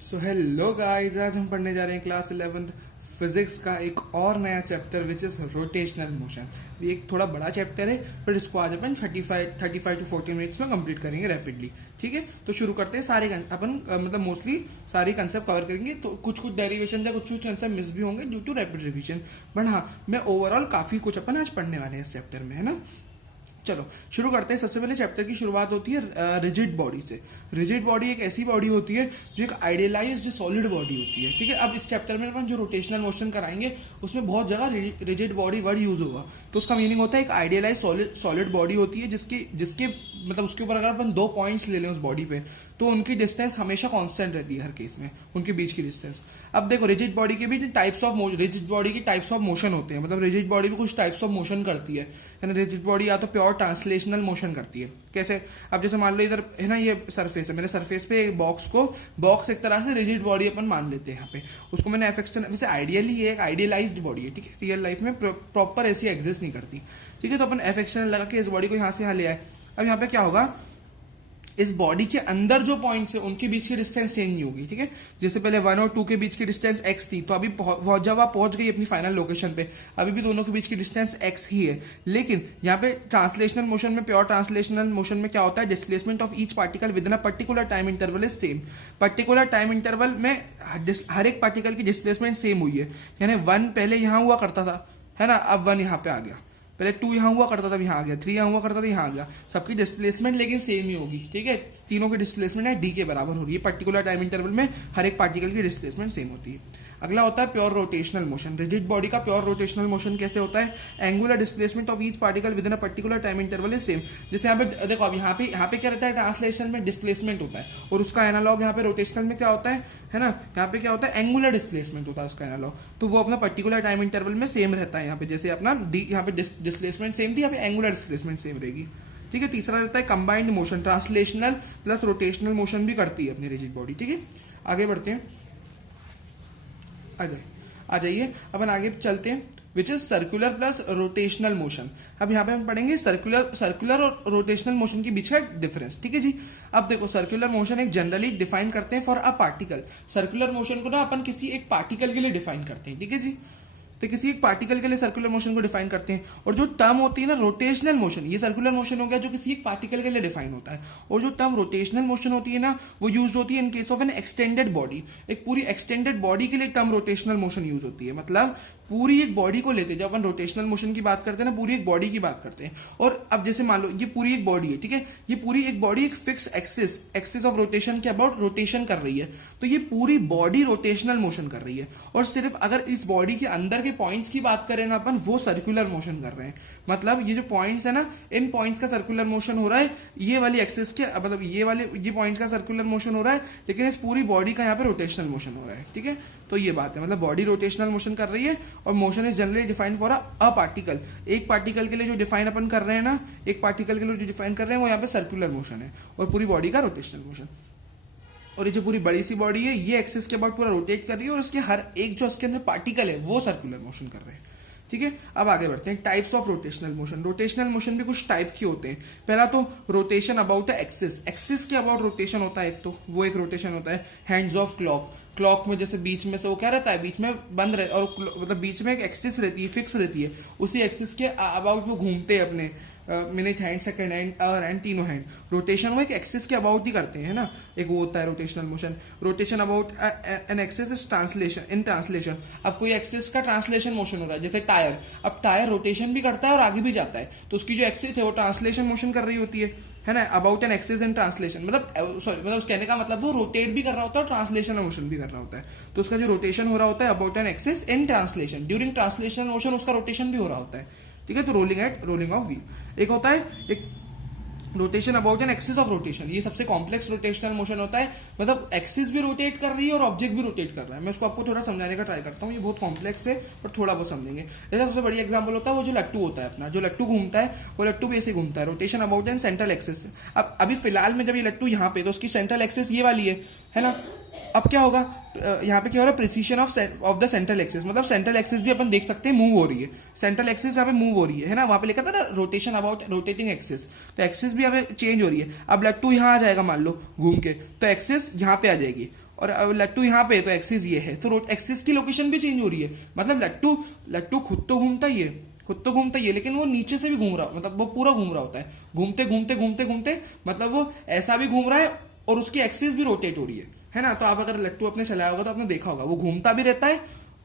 So hello guys, आज हम पढ़ने जा रहे हैं क्लास 11th फिजिक्स का एक और नया chapter which is rotational motion. ये एक थोड़ा बड़ा चैप्टर है, पर इसको आज अपन 35 टू 40 मिनट्स में कंप्लीट करेंगे रैपिडली। ठीक है, तो शुरू करते हैं। सारे अपन मतलब मोस्टली सारी कंसेप्ट कवर करेंगे, तो कुछ डेरिवेशन या कुछ कंसेप्ट मिस भी होंगे due to rapid revision, but हाँ मैं ओवरऑल काफी कुछ अपन आज पढ़ने वाले हैं इस चैप्टर में, है ना। चलो शुरू करते हैं। सबसे पहले चैप्टर की शुरुआत होती है रिजिड बॉडी से। रिजिड बॉडी एक ऐसी बॉडी होती है जो एक आइडियलाइज्ड सॉलिड बॉडी होती है। ठीक है, अब इस चैप्टर में अपन जो रोटेशनल मोशन कराएंगे उसमें बहुत जगह रिजिड बॉडी वर्ड यूज होगा, तो उसका मीनिंग होता है एक आइडियलाइज सॉलिड बॉडी होती है जिसके जिसके मतलब उसके ऊपर अगर अपन 2 पॉइंट्स ले लें उस बॉडी पे, तो उनकी डिस्टेंस हमेशा कांस्टेंट रहती है हर केस में, उनके बीच की डिस्टेंस। अब देखो रिजिड बॉडी के भी टाइप्स ऑफ रिजिड बॉडी की टाइप्स ऑफ मोशन होते हैं, मतलब रिजिड बॉडी भी कुछ टाइप्स ऑफ मोशन करती है ना। रिजिड बॉडी या तो प्योर ट्रांसलेशनल मोशन करती है। कैसे? अब जैसे मान लो इधर है ना, ये सरफेस है, मैंने सरफेस पे एक बॉक्स एक तरह से रिजिड बॉडी अपन मान लेते हैं यहाँ पे, उसको मैंने एफएक्शन, वैसे आइडियली ये एक आइडियलाइज्ड बॉडी है। ठीक है, रियल लाइफ में प्रॉपर ऐसी एग्जिस्ट नहीं करती। ठीक है, तो अपन एफएक्शन लगा के इस बॉडी को यहाँ से यहाँ ले आए। अब यहाँ पे क्या होगा, इस बॉडी के अंदर जो पॉइंट्स है उनके बीच की डिस्टेंस चेंज नहीं होगी। ठीक है, जैसे पहले 1 और 2 के बीच की डिस्टेंस x थी, तो अभी जब आप पहुंच गई अपनी फाइनल लोकेशन पे, अभी भी दोनों के बीच की डिस्टेंस x ही है। लेकिन यहाँ पे ट्रांसलेशनल मोशन में, प्योर ट्रांसलेशनल मोशन में क्या होता है, displacement of each particle with in a particular time interval is same. Particular time interval में हर एक पार्टिकल की डिस्प्लेसमेंट सेम हुई है, यानी 1 पहले यहाँ हुआ करता था, है ना, अब 1 यहाँ पे आ गया। पहले 2 यहाँ हुआ करता था, यहाँ आ गया। 3 यहाँ हुआ करता था, यहाँ आ गया। सबकी डिस्प्लेसमेंट लेकिन सेम ही होगी। ठीक है, तीनों की डिस्प्लेसमेंट है डी के बराबर हो रही है। पर्टिकुलर टाइम इंटरवल में हर एक पार्टिकल की डिस्प्लेसमेंट सेम होती है। अगला होता है pure rotational motion. Rigid body का प्योर रोटेशनल मोशन कैसे होता है, angular displacement of each particle with in a particular time interval is same. जैसे यहाँ पे देखो, अब यहाँ पे क्या रहता है, ट्रांसलेशन में डिस्प्लेसमेंट होता है, और उसका एनालॉग यहाँ पे रोटेशनल में क्या होता है ना, यहाँ पे क्या होता है, एंगुलर डिस्प्लेसमेंट होता है उसका एनालॉग, तो वो अपना पर्टिकुलर टाइम इंटरवल में सेम रहता है। यहाँ पे जैसे अपना डी, यहाँ पे डिस्प्लेसमेंट सेम थी, यहाँ पे एंगुलर डिस्प्लेसमेंट सेम रहेगी। ठीक है, तीसरा रहता है combined motion. Translational plus rotational motion भी करती है अपनी रिजिड बॉडी। ठीक है, आगे बढ़ते हैं, आ जाइए अपन आगे चलते हैं, which is circular plus rotational motion. अब यहाँ पे हम पढ़ेंगे सर्कुलर और रोटेशनल मोशन के बीच का डिफरेंस। ठीक है जी, अब देखो सर्कुलर मोशन एक जनरली डिफाइन करते हैं for a particle. Circular motion को ना अपन किसी एक पार्टिकल के लिए डिफाइन करते हैं। ठीक है जी, तो किसी एक पार्टिकल के लिए सर्कुलर मोशन को डिफाइन करते हैं। और जो टर्म होती है ना रोटेशनल मोशन, ये सर्कुलर मोशन हो गया जो किसी एक पार्टिकल के लिए डिफाइन होता है। और जो टर्म रोटेशनल मोशन होती है ना, वो यूज होती है in case of N extended body. एक पूरी एक्सटेंडेड बॉडी के लिए टर्म रोटेशनल मोशन यूज होती है, मतलब पूरी एक बॉडी को लेते हैं। जब अपन रोटेशनल मोशन की बात करते हैं ना, पूरी एक बॉडी की बात करते हैं। और अब जैसे मान लो ये पूरी एक बॉडी है, ठीक है, ये पूरी एक बॉडी एक फिक्स एक्सिस ऑफ रोटेशन के अबाउट रोटेशन कर रही है, तो ये पूरी बॉडी रोटेशनल मोशन कर रही है। और सिर्फ अगर इस बॉडी के अंदर के पॉइंट्स की बात करें ना अपन, वो सर्कुलर मोशन कर रहे हैं। मतलब ये जो पॉइंट्स है ना, इन पॉइंट्स का सर्कुलर मोशन हो रहा है, ये वाली एक्सिस के, मतलब ये पॉइंट्स का सर्कुलर मोशन हो रहा है, लेकिन इस पूरी बॉडी का यहाँ पे रोटेशनल मोशन हो रहा है। ठीक है, तो ये बात है, मतलब बॉडी रोटेशनल मोशन कर रही है। और motion is generally defined for a particle. एक पार्टिकल के लिए जो डिफाइन अपन कर रहे हैं ना, एक पार्टिकल के लिए जो डिफाइन कर रहे हैं वो यहाँ पे सर्कुलर मोशन है, और पूरी बॉडी का रोटेशनल मोशन। और ये जो पूरी बड़ी सी बॉडी है, ये एक्सिस के अबाउट पूरा रोटेट कर रही है, और इसके हर एक जो इसके अंदर पार्टिकल है वो सर्कुलर मोशन कर रहे हैं। ठीक है, अब आगे बढ़ते हैं। Types of rotational motion. Rotational motion भी कुछ टाइप के होते हैं। पहला तो रोटेशन अबाउट एक्सिस। एक्सिस के अबाउट रोटेशन होता है एक, तो वो एक रोटेशन होता है। हैंड्स ऑफ क्लॉक में जैसे बीच में से वो क्या रहता है, बीच में बंद रहता है, और मतलब बीच में एक एक्सिस रहती है, फिक्स रहती है, उसी एक्सिस के अबाउट वो घूमते हैं अपने minute hand, second hand, hour hand, तीनों हैंड। रोटेशन वो एक एक्सिस के अबाउट ही करते हैं ना, एक वो होता है rotational motion. Rotation about an axis is translation, in translation. अब कोई एक्सिस का ट्रांसलेशन मोशन हो रहा है, जैसे टायर। अब टायर रोटेशन भी करता है और आगे भी जाता है, तो उसकी जो एक्सिस है वो ट्रांसलेशन मोशन कर रही होती है ना, about an axis in translation. मतलब कहने का मतलब वो रोटेट भी कर रहा होता है और ट्रांसलेशन मोशन भी कर रहा होता है। तो उसका जो रोटेशन हो रहा होता है about an axis in translation, during translation motion उसका रोटेशन भी हो रहा होता है। ठीक है, तो रोलिंग ऑफ व्हील एक होता है, एक rotation about an axis of rotation. ये सबसे कॉम्प्लेक्स रोटेशनल मोशन होता है, मतलब एक्सिस भी रोटेट कर रही है और ऑब्जेक्ट भी रोटेट कर रहा है। मैं उसको आपको थोड़ा समझाने का ट्राई करता हूँ, ये बहुत कॉम्प्लेक्स है पर थोड़ा बहुत समझेंगे। जैसे सबसे बड़ी एग्जांपल होता है वो जो लट्टू होता है अपना, जो लट्टू घूमता है वो लट्टू भी ऐसे घूमता है, rotation about an central axis. अब अभी फिलहाल में जब ये लट्टू यहाँ पे, तो उसकी सेंट्रल एक्सिस ये वाली है ना। अब क्या होगा, यहाँ पे क्या हो रहा है, precision of the central axis, मतलब सेंट्रल एक्सिस भी अपन देख सकते हैं मूव हो रही है। सेंट्रल एक्सिस यहाँ पे मूव हो रही है ना, वहां पे लिखा था ना रोटेशन अबाउट रोटेटिंग एक्सिस, तो एक्सिस भी यहाँ पे चेंज हो रही है। अब लट्टू यहाँ आ जाएगा मान लो घूम के, तो एक्सिस यहाँ पे आ जाएगी, और लट्टू यहाँ पे है तो एक्सिस ये है, तो एक्सिस की लोकेशन भी चेंज हो रही है। मतलब लट्टू खुद तो घूमता ही है, लेकिन वो नीचे से भी घूम रहा, मतलब वो पूरा घूम रहा होता है, घूमते घूमते घूमते घूमते, मतलब वो ऐसा भी घूम रहा है और उसकी एक्सिस भी रोटेट हो रही है ना। तो आप अगर लट्टू अपने चलाया होगा तो आपने देखा होगा वो घूमता भी रहता है,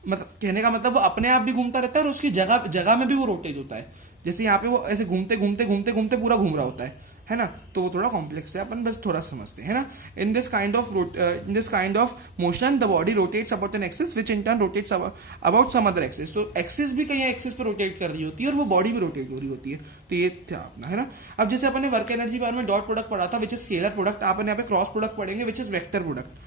मतलब कहने का मतलब वो अपने आप भी घूमता रहता है और उसकी जगह जगह में भी वो रोटेट होता है। जैसे यहाँ पे वो ऐसे घूमते घूमते घूमते घूमते पूरा घूम रहा होता है ना। तो वो थोड़ा कॉम्प्लेक्स है, अपन बस थोड़ा समझते हैं ना। In this kind of motion the body rotates about an axis which in turn rotates about some other axis. तो एक्सिस भी कहीं एक्सिस पे रोटेट कर रही होती है और वो बॉडी भी रोटेट हो रही होती है। तो ये था अपना, है ना। अब जैसे अपने वर्क एनर्जी बारे में डॉट प्रोडक्ट पढ़ा था विच इज स्केलर प्रोडक्ट, अपन यहाँ पे क्रॉस प्रोडक्ट पढ़ेंगे विच इज वेक्टर प्रोडक्ट।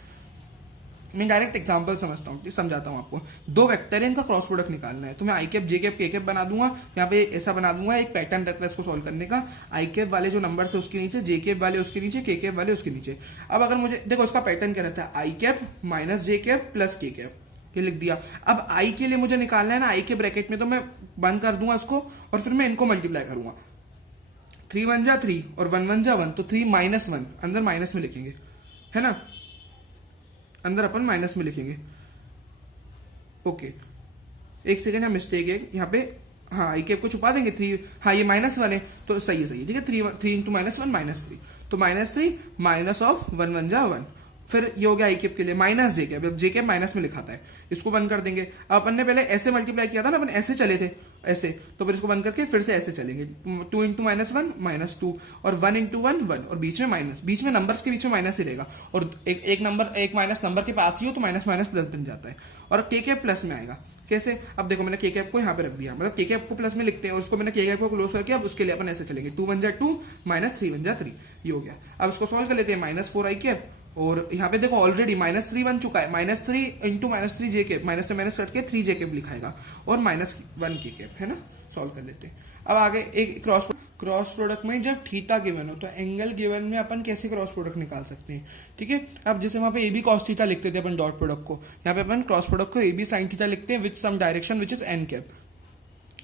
मैं डायरेक्ट एग्जांपल समझाता हूँ आपको। दो वेक्टर है, इनका क्रॉस प्रोडक्ट निकालना है, तो मैं आई कैप जे कैप के कैप बना दूंगा। यहाँ पे ऐसा बना दूंगा, एक पैटर्न रहता है इसको सॉल्व करने का। आई कैप वाले जो नंबर है उसके नीचे, जे कैप वाले उसके नीचे, के कैप वाले उसके नीचे। अब अगर मुझे देखो इसका पैटर्न क्या रहता है, आई कैप माइनस जे कैप प्लस के कैप, ये लिख दिया। अब आई के लिए मुझे निकालना है ना आई के ब्रैकेट में, तो मैं बंद कर दूंगा इसको और फिर मैं इनको मल्टीप्लाई करूंगा। 3 1 जा 3 और 1 1 जा 1, तो 3 माइनस 1 अंदर माइनस में लिखेंगे, है ना, अंदर अपन माइनस में लिखेंगे। ओके, एक सेकेंड, यहाँ मिस्टेक है यहाँ पे। हाँ, आई कैप को छुपा देंगे 3, हाँ ये -1 है तो सही है ठीक है। 3 इंटू -1 -3, तो -3 माइनस ऑफ 1 1 जा 1। फिर ये हो गया आई कैप के लिए माइनस जे कैप। अब जे कैप माइनस में लिखा था, इसको बंद कर देंगे। अब अपन ने पहले ऐसे मल्टीप्लाई किया था ना, अपन ऐसे चले थे ऐसे, तो फिर इसको बंद करके फिर से ऐसे चलेंगे। 2 इंटू -1 -2 और 1 इंटू 1 1 और बीच में माइनस, बीच में नंबर्स के बीच में माइनस ही रहेगा। और एक माइनस नंबर के पास ही हो तो माइनस माइनस प्लस बन जाता है और के कैप प्लस में आएगा। कैसे, अब देखो मैंने के कैप को यहाँ पे रख दिया, मतलब के कैप को प्लस में लिखते हैं और उसको मैंने के कैप को क्लोज करके अब उसके लिए अपन ऐसे चलेंगे। 2 1 जा 2 -3 1 जा 3, ये हो गया। अब इसको सॉल्व कर लेते हैं, -4 आई कैप और यहाँ पे देखो ऑलरेडी -3 बन चुका है। -3 इंटू -3 जे कैप, माइनस से माइनस करके 3 जे कैप लिखाएगा और -1 के कैप, है ना। सॉल्व कर लेते हैं। अब आगे एक क्रॉस प्रोडक्ट में जब थीटा गिवन हो तो एंगल गिवन में अपन कैसे क्रॉस प्रोडक्ट निकाल सकते हैं, ठीक है। अब जैसे वहां पे ए बी कॉस थीटा लिखते थे अपन डॉट प्रोडक्ट को, यहाँ पे अपन क्रॉस प्रोडक्ट को ए बी साइन थीटा लिखते हैं with some direction which is n cap.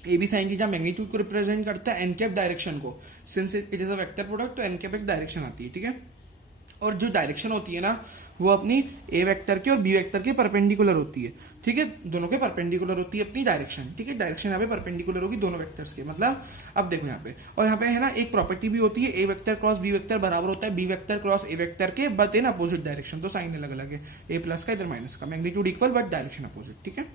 A b sine theta magnitude को रिप्रेजेंट करता है, एन कैप डायरेक्शन को। Since it is a vector product तो एन कैप एक डायरेक्शन आती है, ठीक है। और जो डायरेक्शन होती है ना वो अपनी ए वेक्टर के और बी वेक्टर के परपेंडिकुलर होती है, ठीक है। दोनों के परपेंडिकुलर होती है अपनी डायरेक्शन, ठीक है। डायरेक्शन यहाँ पे परपेंडिकुलर होगी दोनों वेक्टर्स के, मतलब अब देखो यहाँ पे, और यहाँ पे है ना एक प्रॉपर्टी भी होती है, a vector cross b vector बराबर होता है b vector cross a vector के, बट इन अपोजिट डायरेक्शन। तो साइन अलग अलग है, ए प्लस का इधर माइनस का, magnitude equal but direction opposite, ठीक है।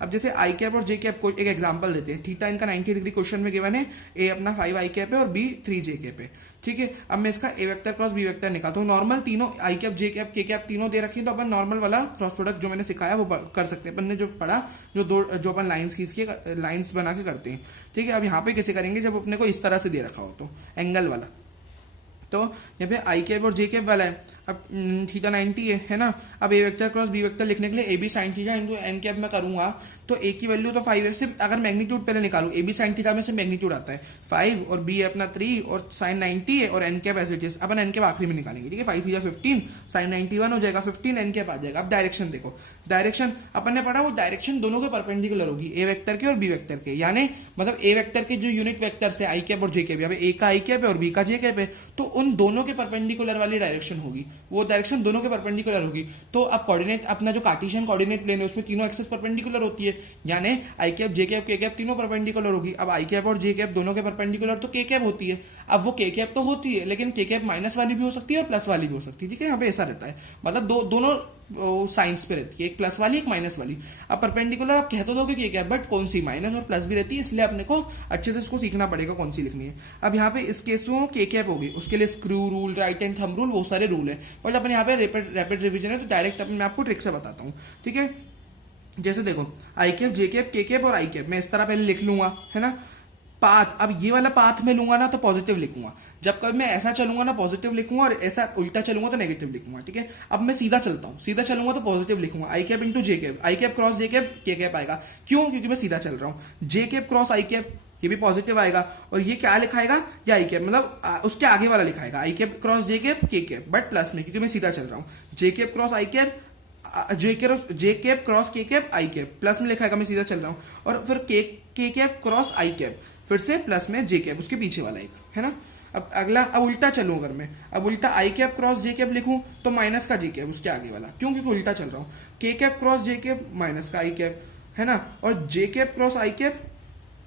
अब जैसे आई कैप और जे कैप को एक एग्जांपल देते हैं। थीटा इनका 90 डिग्री क्वेश्चन में गिवन है, ए अपना 5 आई कैप है और बी 3 जे कैप है, ठीक है। अब मैं इसका ए वेक्टर क्रॉस बी वेक्टर निकालता हूँ। नॉर्मल तीनों आई कैप जे कैप के कैप तीनों दे रखी है, तो अपन नॉर्मल वाला क्रॉस प्रोडक्ट जो मैंने सिखाया वो कर सकते हैं। अपन ने जो पढ़ा जो अपन लाइंस खींच के लाइंस बना के करते हैं, ठीक है। अब यहाँ पे कैसे करेंगे जब अपने को इस तरह से दे रखा हो तो एंगल वाला, तो यहाँ पे आई कैप और जे कैप वाला है। अब थीटा 90 है ना। अब a vector cross b vector लिखने के लिए a b sine theta into n cap में करूंगा तो ए की वैल्यू तो 5 है। सिर्फ अगर मैग्नीट्यूड पहले निकालू, ए बी साइन थीटा में से मैग्नीट्यूड आता है 5 और बी है अपना 3 और साइन 90 है और n cap as it is. अपन एन कैप आखिरी में निकालेंगे, ठीक है। 5 थीटा 15, साइन 91 हो जाएगा 15, एन कैप आ जाएगा। अब डायरेक्शन देखो, डायरेक्शन अपन ने पढ़ा वो डायरेक्शन दोनों के परपेंडिकुलर होगी, ए वेक्टर के और बी वेक्टर के, यानी मतलब ए वेक्टर के जो यूनिट वेक्टर है आई कैप और जे कैप, यहाँ पे ए का आई कैप है और बी का जे कैप है, तो उन दोनों के परपेंडिकुलर वाली डायरेक्शन होगी, वो डायरेक्शन दोनों के परपेंडिकुलर होगी। तो अब कोऑर्डिनेट अपना जो कार्टेशियन कोऑर्डिनेट प्लेन है उसमें तीनों एक्सिस परपेंडिकुलर होती है, यानी आई कैप जे कैप के कैप तीनों परपेंडिकुलर होगी। अब आई कैप और जे कैप दोनों के परपेंडिकुलर तो के कैप होती है। अब वो के कैप तो होती है लेकिन के कैप माइनस वाली भी हो सकती है और प्लस वाली भी हो सकती है, ठीक है। यहाँ पे ऐसा रहता है, मतलब दोनों साइंस पे रहती है, एक प्लस वाली एक माइनस वाली। अब परपेंडिकुलर आप कह तो दोगे कि क्या, बट कौन सी माइनस और प्लस भी रहती है, इसलिए अपने को अच्छे से इसको सीखना पड़ेगा कौन सी लिखनी है। अब यहाँ पे इस केस में के कैप होगी, उसके लिए screw rule, right hand thumb rule, वो सारे रूल है, बट अपन यहाँ पे रैपिड रिवीजन है तो डायरेक्ट मैं आपको ट्रिक से बताता हूँ, ठीक है। जैसे देखो आई कैप जे कैप के कैप और आई कैप मैं इस तरह पहले लिख लूंगा, है ना। पाथ, अब ये वाला पाथ में लूंगा ना तो पॉजिटिव लिखूंगा, जब कभी मैं ऐसा चलूंगा ना पॉजिटिव लिखूंगा और ऐसा उल्टा चलूंगा तो नेगेटिव लिखूंगा, ठीक है। अब मैं सीधा चलता हूँ, सीधा चलूंगा तो पॉजिटिव लिखूंगा, आई कैप इंटू जे कैप, आई कैप क्रॉस जे कैप के कैप आएगा, क्यों, क्योंकि मैं सीधा चल रहा हूँ। जे कैप क्रॉस आई कैप ये भी पॉजिटिव आएगा और ये क्या लिखाएगा, या आई कैप मतलब उसके आगे वाला लिखाएगा, आई कैप क्रॉस जे कैप के कैप, बट प्लस में क्योंकि मैं सीधा चल रहा हूँ। जे कैप क्रॉस आई कैप, जे कैप क्रॉस के कैप आई कैप, प्लस में लिखाएगा मैं सीधा चल रहा हूँ, और फिर के कैप क्रॉस आई कैप फिर से प्लस में जे कैप उसके पीछे वाला एक, है ना। अब अगला, अब उल्टा चलूं अगर मैं, अब उल्टा आई कैप क्रॉस जे कैप लिखूं तो माइनस का जे कैप उसके आगे वाला, क्यों, क्योंकि उल्टा चल रहा हूं। के कैप क्रॉस जे कैप माइनस का आई कैप, है ना, और जे कैप क्रॉस आई कैप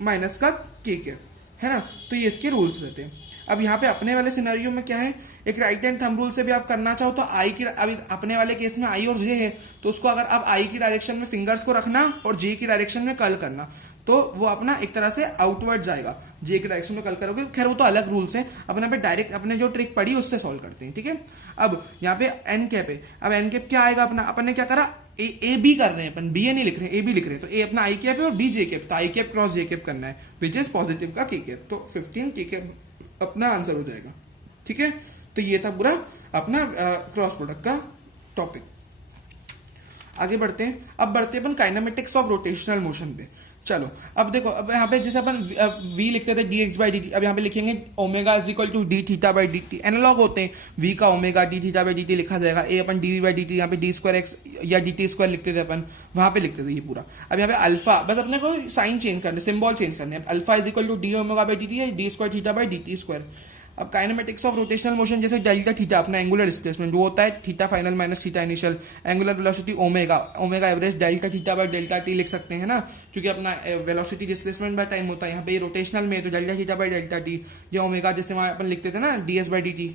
माइनस का के कैप, है ना। तो ये इसके रूल्स रहते हैं। अब यहाँ पे अपने वाले सिनेरियो में क्या है, एक राइट हैंड थंब रूल से भी आप करना चाहो तो आई की, अभी अपने वाले केस में आई और जे है, तो उसको अगर आप आई की डायरेक्शन में फिंगर्स को रखना और जे की डायरेक्शन में कर्ल करना, तो वो अपना एक तरह से आउटवर्ड जाएगा। जे की डायरेक्शन में कर्ल करोगे, खैर वो तो अलग रूल्स है, अपन यहाँ पे डायरेक्ट अपने जो ट्रिक पड़ी उससे सॉल्व करते हैं, ठीक है। अब यहाँ पे एन कैप है, अब एन कैप क्या आएगा अपना, अपन ने क्या करा, ए बी कर रहे हैं अपन, बी ए नहीं लिख रहे हैं, ए बी लिख रहे हैं, तो ए अपना आई कैप है और बी जे कैप, तो आई कैप क्रॉस जे कैप करना है, विच इज पॉजिटिव का के कैप, तो 15 के कैप अपना आंसर हो जाएगा, ठीक है। तो ये था पूरा अपना क्रॉस प्रोडक्ट का टॉपिक। आगे बढ़ते हैं, अब बढ़ते हैं अपन काइनेमेटिक्स ऑफ रोटेशनल मोशन पे। चलो अब देखो, अब यहाँ पे जैसे अपन v लिखते थे dx बाई dt, अब यहाँ पे लिखेंगे omega is equal to d theta by D t, analog होते हैं, v का omega d theta by D t लिखा जाएगा, a अपन d v by D T, यहाँ पे डी स्क्वायर एक्स या डी टी स्क्वायर लिखते थे अपन, वहां पे लिखते थे ये पूरा। अब यहाँ पे अल्फा, बस अपने को साइन चेंज करने, सिंबल चेंज करने, alpha is equal to D omega by D T है, D square theta by D T square. अब काइनेमेटिक्स ऑफ रोटेशनल मोशन, जैसे डेल्टा थीटा अपना एंगुलर डिस्प्लेसमेंट, वो होता है theta final minus theta initial, angular velocity omega, omega average delta theta by delta T लिख सकते हैं ना, क्योंकि अपना वेलोसिटी डिस्प्लेसमेंट बाय टाइम होता है, यहाँ पे रोटेशनल में तो delta theta by delta T, ये ओमेगा जैसे वहां अपन लिखते थे ना D S by D T,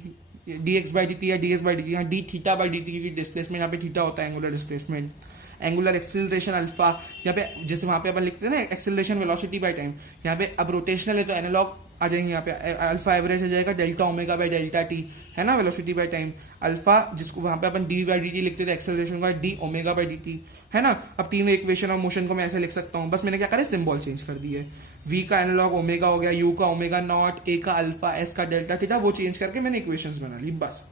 D X by D T या D S by D T, यहाँ D theta by D T, क्योंकि डिस्प्लेसमेंट यहाँ पे थीटा होता है angular displacement. Angular acceleration alpha, यहाँ पे जैसे वहां पे अपन लिखते हैं ना एक्सेलरेशन वेलोसिटी बाय टाइम, यहाँ पे अब रोटेशनल है तो एनालॉग आ जाएंगे, यहाँ पे अल्फा एवरेज आ जाएगा delta omega by delta T, है ना, वेलोसिटी बाय टाइम। अल्फा जिसको वहां पे अपन डी बाई डी टी लिखते थे, एक्सेलरेशन का D omega by D T, है ना। अब तीनों इक्वेशन ऑफ मोशन को मैं ऐसे लिख सकता हूँ, बस मैंने क्या करा, सिंबल चेंज कर दी है, v का एनालॉग ओमेगा हो गया, u का ओमेगा नॉट, a का अल्फा, s का डेल्टा थीटा, वो चेंज करके मैंने इक्वेशंस बना ली बस।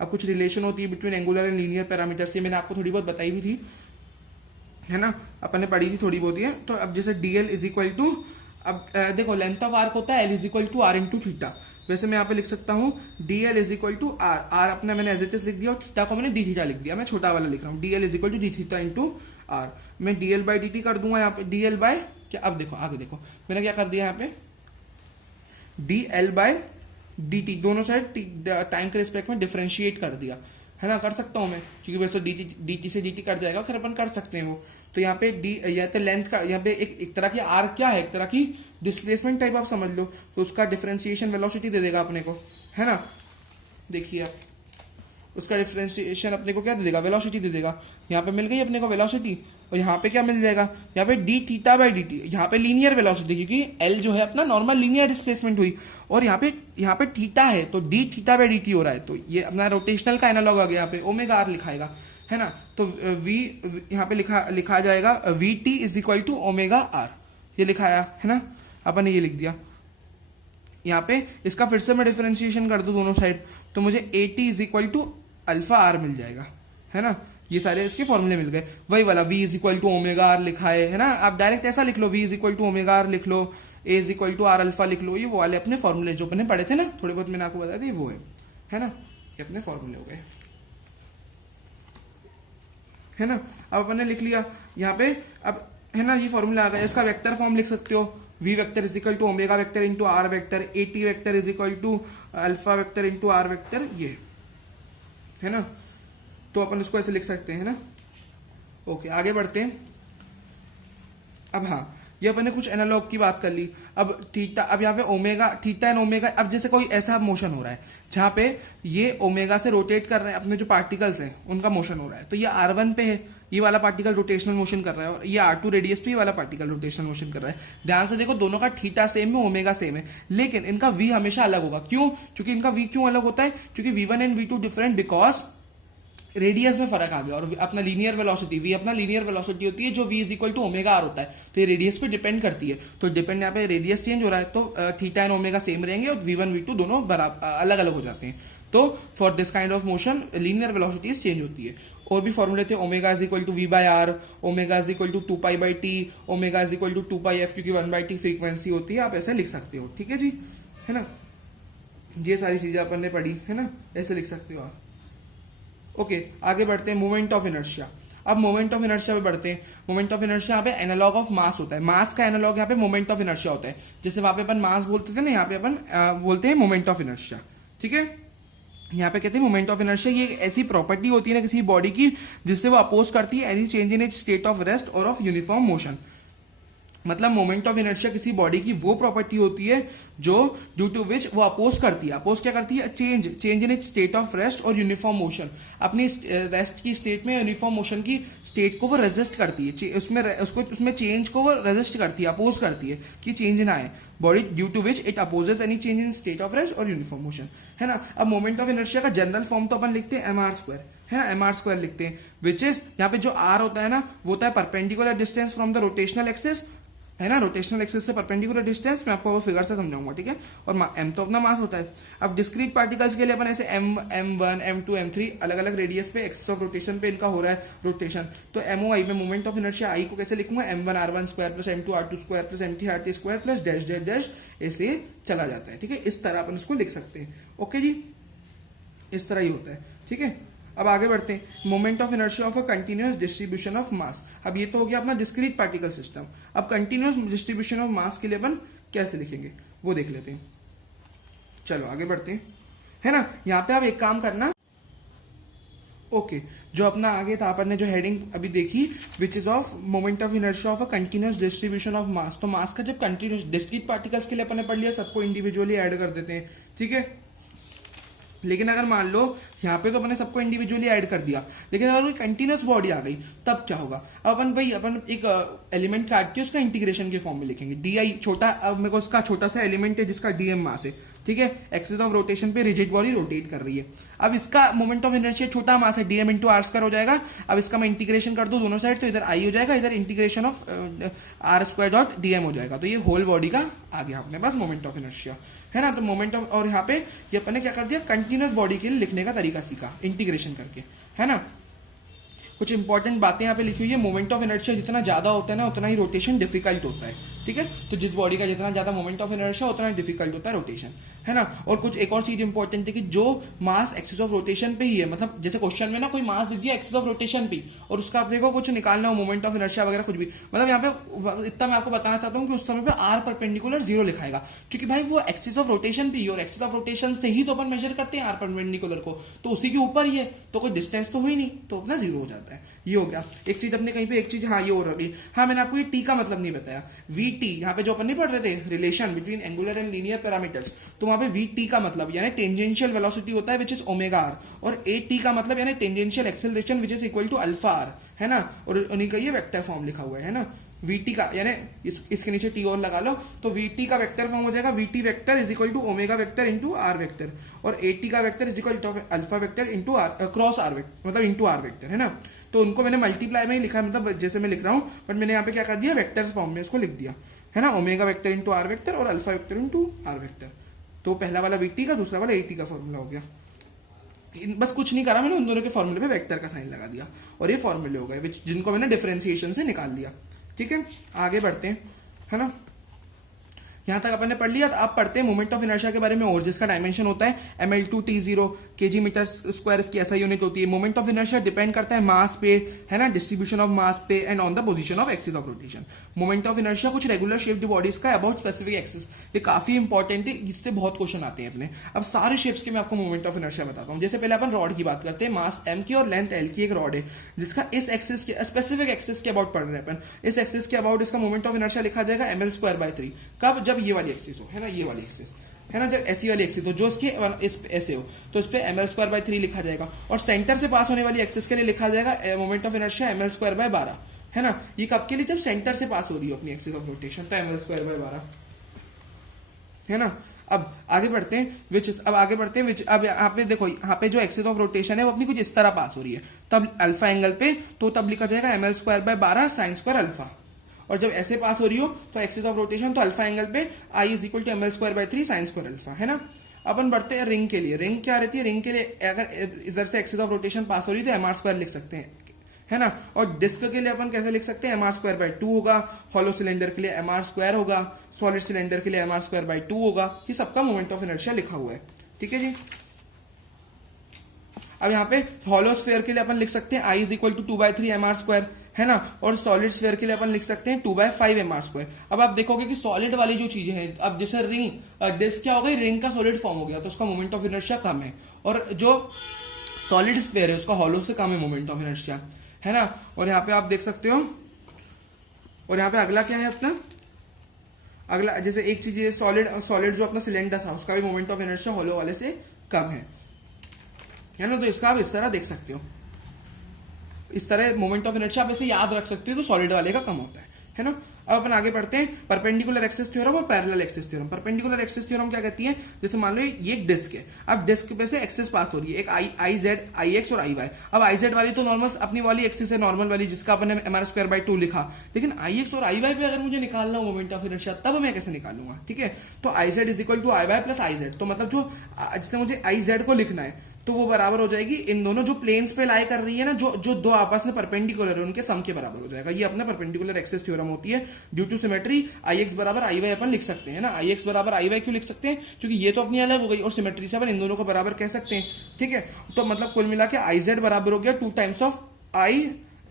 अब कुछ रिलेशन होती है between angular and linear parameters, ये मैंने आपको थोड़ी बहुत बताई भी थी, है ना, अपन ने पढ़ी थी थोड़ी बहुत ही। तो अब जैसे dl इज इक्वल टू, अब देखो लेंथ ऑफ आर्क होता है l is equal to r into theta, वैसे मैं यहाँ पे लिख सकता हूँ dl is equal to r, r अपना मैंने एज इट इज लिख दिया और थीटा को मैंने डी थीटा लिख दिया, मैं छोटा वाला लिख रहा हूँ, dl is equal to d theta into r, मैं dl बाई डी टी कर दूंगा यहाँ पे, dl बाय क्या, अब देखो आगे देखो मैंने क्या कर दिया यहाँ पे, dl बाय डी टी, दोनों साइड टाइम के रिस्पेक्ट में डिफरेंशिएट कर दिया, है ना, कर सकता हूं मैं, क्योंकि वैसे डी टी से डी टी कट जाएगा, फिर अपन कर सकते हैं वो। तो यहाँ पे डी, यहाँ पे लेंथ का, यहाँ पे एक तरह की आर क्या है, एक तरह की डिस्प्लेसमेंट टाइप आप समझ लो, तो उसका डिफरेंशिएशन वेलोसिटी दे देगा अपने को, है ना। देखिए आप, उसका डिफरेंशिएशन अपने को क्या दे देगा, वेलोसिटी दे देगा। यहाँ पे मिल गई अपने को वेलोसिटी, और यहाँ पे क्या मिल जाएगा, यहाँ पे D theta by D T, यहाँ पे लीनियर वेलोसिटी, क्योंकि एल जो है अपना नॉर्मल लीनियर डिस्प्लेसमेंट हुई, और यहाँ पे थीटा है तो D theta by D T हो रहा है, तो ये अपना रोटेशनल का एनालॉग आ गया, यहाँ पे ओमेगा आर लिखाएगा, है ना। तो वी यहाँ पे लिखा जाएगा v t is equal to omega r, ये लिखाया है ना, अपन ने ये लिख दिया। यहाँ पे इसका फिर से मैं डिफरेंशिएशन कर दूं दोनों साइड, तो मुझे a t is equal to alpha r मिल जाएगा, है ना। ये सारे इसके फॉर्मूले मिल गए, वही वाला v is equal to omega r लिखा है ना, आप डायरेक्ट ऐसा लिख लो, v is equal to omega r लिख लो, a is equal to r alpha लिख लो, ये वो वाले अपने फॉर्मूले जो अपने पढ़े थे ना, थोड़े बहुत मैंने आपको बताया था, वो है ना, ये अपने फॉर्मूले हो गए, है ना। अब अपन ने लिख लिया यहाँ पे, अब है ना ये फॉर्मूला आ गया, इसका वेक्टर फॉर्म लिख सकते हो, v vector is equal to omega vector into r vector, a t vector is equal to alpha vector into r vector, ये है ना। तो अपन इसको ऐसे लिख सकते हैं ना। ओके आगे बढ़ते हैं। अब हाँ, ये अपन ने कुछ एनालॉग की बात कर ली। अब थीटा, अब यहाँ पे ओमेगा, थीटा एंड ओमेगा, अब जैसे कोई ऐसा मोशन हो रहा है जहां पे ये ओमेगा से रोटेट कर रहे हैं, अपने जो पार्टिकल्स हैं उनका मोशन हो रहा है, तो ये R1 पे है, ये वाला पार्टिकल रोटेशनल मोशन कर रहा है, और ये R2 रेडियस पे ये वाला पार्टिकल रोटेशनल मोशन कर रहा है। ध्यान से देखो, दोनों का थीटा सेम है, ओमेगा सेम है, लेकिन इनका V हमेशा अलग होगा। क्यों? क्योंकि इनका V क्यों अलग होता है? क्योंकि V1 and V2 different, because radius में फर्क आ गया, और अपना लीनियर वेलोसिटी, v अपना लीनियर वेलोसिटी होती है जो v is equal to omega r होता है, तो ये रेडियस पे डिपेंड करती है, तो डिपेंड यहाँ पे रेडियस चेंज हो रहा है, तो थीटा एंड ओमेगा सेम रहेंगे और v1 v2 दोनों बराबर अलग अलग हो जाते हैं। तो for this kind of motion linear velocities change होती है। और भी फॉर्मूले थे, omega is equal to v by r, omega is equal to 2 by t, omega is equal to 2 pi f, क्योंकि 1 बाई टी फ्रीक्वेंसी होती है, आप ऐसे लिख सकते हो। ठीक है जी, है ना, ये सारी चीजें अपन ने पढ़ी है ना, ऐसे लिख सकते हो आप। ओके आगे बढ़ते हैं, मोमेंट ऑफ इनर्शिया। अब मोमेंट ऑफ इनर्शिया पे बढ़ते हैं। मोमेंट ऑफ इनर्शिया यहाँ पे एनालॉग ऑफ मास होता है, मास का एनालॉग यहाँ पे मोमेंट ऑफ इनर्शिया होता है। जैसे वहां पे अपन मास बोलते थे ना, यहाँ पे अपन बोलते हैं मोमेंट ऑफ इनर्शिया। ठीक है, यहाँ पे कहते हैं मोमेंट ऑफ इनर्शिया ये एक ऐसी प्रॉपर्टी होती है ना किसी बॉडी की जिससे वो अपोज करती है any change in its state of rest और ऑफ यूनिफॉर्म मोशन। मतलब मोमेंट ऑफ इनर्शिया किसी बॉडी की वो प्रॉपर्टी होती है जो ड्यू टू विच वो अपोज करती है। अपोज क्या करती है? Change in its state of rest और यूनिफॉर्म मोशन। अपनी रेस्ट की स्टेट में यूनिफॉर्म मोशन की स्टेट को वो रेजिस्ट करती है, उसमें चेंज को वो रेजिस्ट करती है, अपोज करती है कि चेंज ना आए body, due to which it opposes any change in state of rest और यूनिफॉर्म मोशन, है ना। अब मोमेंट ऑफ इनर्शिया का जनरल फॉर्म तो अपन लिखते हैं mr², है ना, mr² लिखते हैं, विच इज यहाँ पे जो r होता है ना वो होता है perpendicular distance from the rotational axis, है ना, रोटेशनल एक्सिस से परपेंडिकुलर डिस्टेंस। मैं आपको वो फिगर से समझाऊंगा, ठीक है। और m तो अपना मास होता है। अब डिस्क्रीट पार्टिकल्स के लिए अपन ऐसे m1 m2 m3 अलग अलग रेडियस पे एक्सिस ऑफ रोटेशन पे इनका हो रहा है रोटेशन, तो MOI में मोमेंट ऑफ इनर्शिया आई को कैसे लिखूंगा? m1r1² plus m2r2² plus m3r3² plus dash dash dash, ऐसे चला जाता है, ठीक है। इस तरह अपन इसको लिख सकते हैं। ओके जी, इस तरह ही होता है, ठीक है। अब आगे बढ़ते हैं। Moment of inertia of a continuous distribution of mass. अब ये तो हो गया अपना डिस्क्रीट पार्टिकल सिस्टम। अब कंटिन्यूअस डिस्ट्रीब्यूशन ऑफ मास के लिए अपन कैसे लिखेंगे वो देख लेते हैं। चलो आगे बढ़ते हैं, है ना। यहां पे आप एक काम करना, ओके जो अपना आगे था अपन ने जो हेडिंग अभी देखी which is of moment of inertia of a continuous distribution of mass. तो मास का जब कंटिन्यूअस डिस्क्रीट पार्टिकल्स के लिए अपन ने पढ़ लिया, सबको इंडिविजुअली ऐड कर देते हैं, ठीक है। लेकिन अगर मान लो यहाँ पे तो अपने सबको इंडिविजुअली ऐड कर दिया, लेकिन अगर कोई कंटिन्यूअस बॉडी आ गई तब क्या होगा? अपन एक एलिमेंट काट के उसका इंटीग्रेशन के फॉर्म में लिखेंगे। डी छोटा, अब मेरे को उसका छोटा सा एलिमेंट है जिसका डीएम मास है, ठीक है। एक्सिस ऑफ रोटेशन पे रिजिड बॉडी रोटेट कर रही है। अब इसका मोमेंट ऑफ इनर्शिया छोटा मास है, डीएम इंटू r² हो जाएगा। अब इसका मैं इंटीग्रेशन कर दूं दोनों साइड, तो इधर आई हो जाएगा, इधर integration of r² dot DM हो जाएगा। तो ये होल बॉडी का आ गया अपने पास मोमेंट ऑफ इनर्शिया, है ना। तो मोमेंट ऑफ, और यहाँ पे ये अपन ने क्या कर दिया? कंटिन्यूअस बॉडी के लिए लिखने का तरीका सीखा इंटीग्रेशन करके, है ना। कुछ इंपॉर्टेंट बातें यहाँ पे लिखी हुई है। मोमेंट ऑफ इनर्शिया जितना ज्यादा होता है ना उतना ही रोटेशन डिफिकल्ट होता है, ठीक है। तो जिस बॉडी का जितना ज्यादा मोमेंट ऑफ इनर्शिया उतना ही डिफिकल्ट होता है रोटेशन, है ना। और कुछ एक और चीज इंपॉर्टेंट है कि जो मास एक्सिस ऑफ रोटेशन पे ही है, मतलब जैसे क्वेश्चन में ना कोई मास दे दिया एक्सिस ऑफ रोटेशन पे और उसका आप देखो कुछ निकालना हो मोमेंट ऑफ इनर्शिया वगैरह कुछ भी, मतलब यहाँ पे इतना मैं आपको बताना चाहता हूँ कि उस समय पे r परपेंडिकुलर 0 लिखाएगा, क्योंकि भाई वो एक्सिस ऑफ रोटेशन पे ही, और एक्सिस ऑफ रोटेशन से ही तो अपन मेजर करते हैं r परपेंडिकुलर को, तो उसी के ऊपर ही है, तो कोई डिस्टेंस तो हुई नहीं, तो अपना 0 हो जाता है। ये हो गया एक चीज अपने कहीं पे, एक चीज हाँ ये हो रही, हाँ मैंने आपको ये टी का मतलब नहीं बताया। VT यहाँ पे जो अपन नहीं पढ़ रहे थे relation between angular and linear parameters, तो वहां पे VT का मतलब यानी टेंजेंशियल वेलोसिटी होता है विच इज ओमेगा r, और AT का मतलब यानी tangential acceleration which is equal to alpha r, है ना। और उन्हीं का ये वेक्टर फॉर्म लिखा हुआ है ना। VT का यानी इसके नीचे T और लगा लो, तो VT का वेक्टर फॉर्म हो जाएगा VT vector is equal to omega vector into R vector, और AT का vector is equal to alpha vector into cross R vector, मतलब इंटू R वेक्टर, है ना। तो उनको मैंने मल्टीप्लाई में ही लिखा है, मतलब जैसे मैं लिख रहा हूँ, बट मैंने यहाँ पे क्या कर दिया वेक्टर फॉर्म में इसको लिख दिया, है ना। Omega vector into R vector और alpha vector into R vector. तो पहला वाला VT का, दूसरा वाला AT का फॉर्मूला हो गया। बस कुछ नहीं करा मैंने, उन दोनों के फॉर्मूले पे वेक्टर का साइन लगा दिया और ये फॉर्मूले हो गए जिनको मैंने डिफरेंशिएशन से निकाल दिया, ठीक है। आगे बढ़ते हैं, है ना। यहां तक अपन ने पढ़ लिया। अब पढ़ते हैं मोमेंट ऑफ इनर्शिया के बारे में, और जिसका डायमेंशन होता है ml2t0 kg मीटर स्क्वायर इसकी ऐसा यूनिट होती है। मोमेंट ऑफ इनर्शिया डिपेंड करता है मास पे, है ना, डिस्ट्रीब्यूशन ऑफ मास पे and on the position of axis of rotation. Moment of inertia कुछ रेगुलर शेप्ड बॉडीज का अबाउट स्पेसिफिक एक्सिस, ये काफी इंपॉर्टेंट है, इससे बहुत क्वेश्चन आते हैं अपने। अब सारे शेप्स के मैं आपको मोमेंट ऑफ इनर्शिया बताता हूँ। जैसे पहले अपन रॉड की बात करते हैं, मास m की और लेंथ l की एक रॉड है जिसका इस एक्सिस के स्पेसिफिक एक्सिस के अबाउट पढ़ रहे हैं अपन। इस एक्सिस के अबाउट इसका मोमेंट ऑफ इनर्शिया लिखा जाएगा ml²/3। कब? जब ये वाली एक्सिस हो, है ना, ये वाली एक्सिस, है ना, जब ऐसी वाली एक्सिस हो जो इसके इस ऐसे हो, तो इस पे ml²/3 लिखा जाएगा। और सेंटर से पास होने वाली एक्सिस के लिए लिखा जाएगा मोमेंट ऑफ इनर्शिया ml²/12, है ना। ये कब के लिए? जब सेंटर से पास हो रही हो अपनी एक्सिस ऑफ रोटेशन, तो ml²/12, है ना। अब आगे बढ़ते हैं अब आगे बढ़ते हैं अब यहाँ पे देखो, यहाँ पे जो एक्सिस ऑफ रोटेशन है वो अपनी कुछ इस तरह पास हो रही है, तब अल्फा एंगल पे, तो तब लिखा जाएगा ml²/12 sin² अल्फा। और जब ऐसे पास हो रही हो तो एक्सिस ऑफ रोटेशन, तो अल्फा एंगल पे I is equal to ml²/3 sin² alpha, है ना। अपन बढ़ते हैं रिंग के लिए। रिंग क्या रहती है? रिंग के लिए अगर इधर से एक्सिस ऑफ रोटेशन पास हो रही है तो mr² लिख सकते हैं, है ना। और डिस्क के लिए अपन कैसे लिख सकते हैं? mr²/2 होगा। हॉलो सिलेंडर के लिए mr² होगा। सॉलिड सिलेंडर के लिए mr²/2 होगा। ये सबका मोमेंट ऑफ इनर्शिया लिखा हुआ है, ठीक है जी। अब यहाँ पे हॉलो स्फेयर के लिए अपन लिख सकते हैं I is equal to 2/3 mr², है ना, और सॉलिड स्फेयर के लिए अपन लिख सकते हैं 2/5 mr²। अब आप देखोगे कि सॉलिड वाली जो चीजें हैं, अब जैसे रिंग डिस्क क्या हो गई, रिंग का सॉलिड फॉर्म हो गया तो उसका मोमेंट ऑफ इनर्शिया कम है, और जो सॉलिड स्फेयर है उसका हॉलो से कम है मोमेंट ऑफ इनर्शिया, है ना। और यहाँ पे आप देख सकते हो, और यहाँ पे अगला क्या है अपना, अगला जैसे एक चीज है सॉलिड जो अपना सिलेंडर था उसका भी मोमेंट ऑफ इनर्शिया हॉलो वाले से कम है ना। तो इसका आप इस तरह देख सकते हो, इस तरह मोमेंट ऑफ इनर्शिया आप ऐसे याद रख सकते हो कि सॉलिड वाले का कम होता है ना। अब अपन आगे बढ़ते हैं परपेंडिकुलर एक्सिस थ्योरम और parallel axis theorem. Perpendicular axis theorem क्या कहती है, जैसे मान लो ये एक डिस्क है, अब डिस्क पे से एक्सिस पास हो रही है, एक आई जेड, आई एक्स और आई वाई। अब आई जेड वाली तो नॉर्मल अपनी वाली एक्सिस है, नॉर्मल वाली जिसका अपन ने mr²/2 लिखा, लेकिन आई एक्स और आई वाई पे अगर मुझे निकालना हो मोमेंट ऑफ इनर्शिया तब मैं कैसे निकालूंगा, ठीक है। तो I z is equal to I y plus I z, तो मतलब जो जिससे मुझे आई जेड को लिखना है तो वो बराबर हो जाएगी इन दोनों जो प्लेन्स पे लाई कर रही है ना, जो दो आपस में परपेंडिकुलर है उनके सम के बराबर हो जाएगा। ये अपना परपेंडिकुलर एक्सिस थ्योरम होती है। Due to symmetry I x बराबर आई वाई अपन लिख सकते हैं ना, आई एक्स बराबर आई वाई क्यों लिख सकते हैं, क्योंकि ये तो अपनी अलग हो गई और सिमेट्री से अपन इन दोनों को बराबर कह सकते हैं, ठीक है। तो मतलब कुल मिला के आई जेड बराबर हो गया 2 टाइम्स ऑफ आई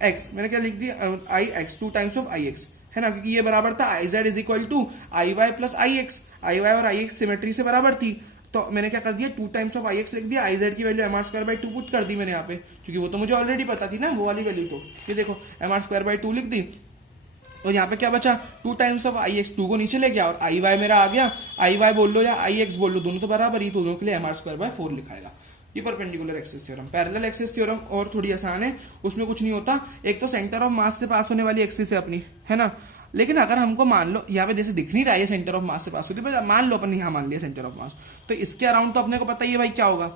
एक्स, मैंने क्या लिख दिया, I x 2 times of I x, है ना, क्योंकि ये बराबर था I z is equal to I y plus I x, I y और आई एक्स सिमेट्री से बराबर थी, तो मैंने क्या कर दिया 2 टाइम्स ऑफ आई एक्स लिख दिया, आई जेड की वैल्यू mr²/2 पुट कर दी मैंने यहाँ पे, क्योंकि वो तो मुझे ऑलरेडी पता थी ना वो वाली वैल्यू। तो ये देखो mr²/2 लिख दी, और यहाँ पे क्या बचा 2 टाइम्स ऑफ आई एक्स, 2 को नीचे ले गया और आई वाई मेरा आ गया, आई वाई बोल लो या आई एक्स बोल लो दोनों तो बराबर ही, तो दोनों के लिए mr²/4 लिखाएगा। ये perpendicular axis theorem. Parallel axis theorem और थोड़ी आसान है, उसमें कुछ नहीं होता, एक तो सेंटर ऑफ मास से पास होने वाली एक्सिस है अपनी, है ना, लेकिन अगर हमको मान लो यहाँ पे जैसे दिख नहीं रहा है सेंटर ऑफ मास से पास होती है, मान लो अपन यहाँ मान लिया सेंटर ऑफ मास, तो इसके अराउंड तो अपने को पता ही है भाई क्या होगा,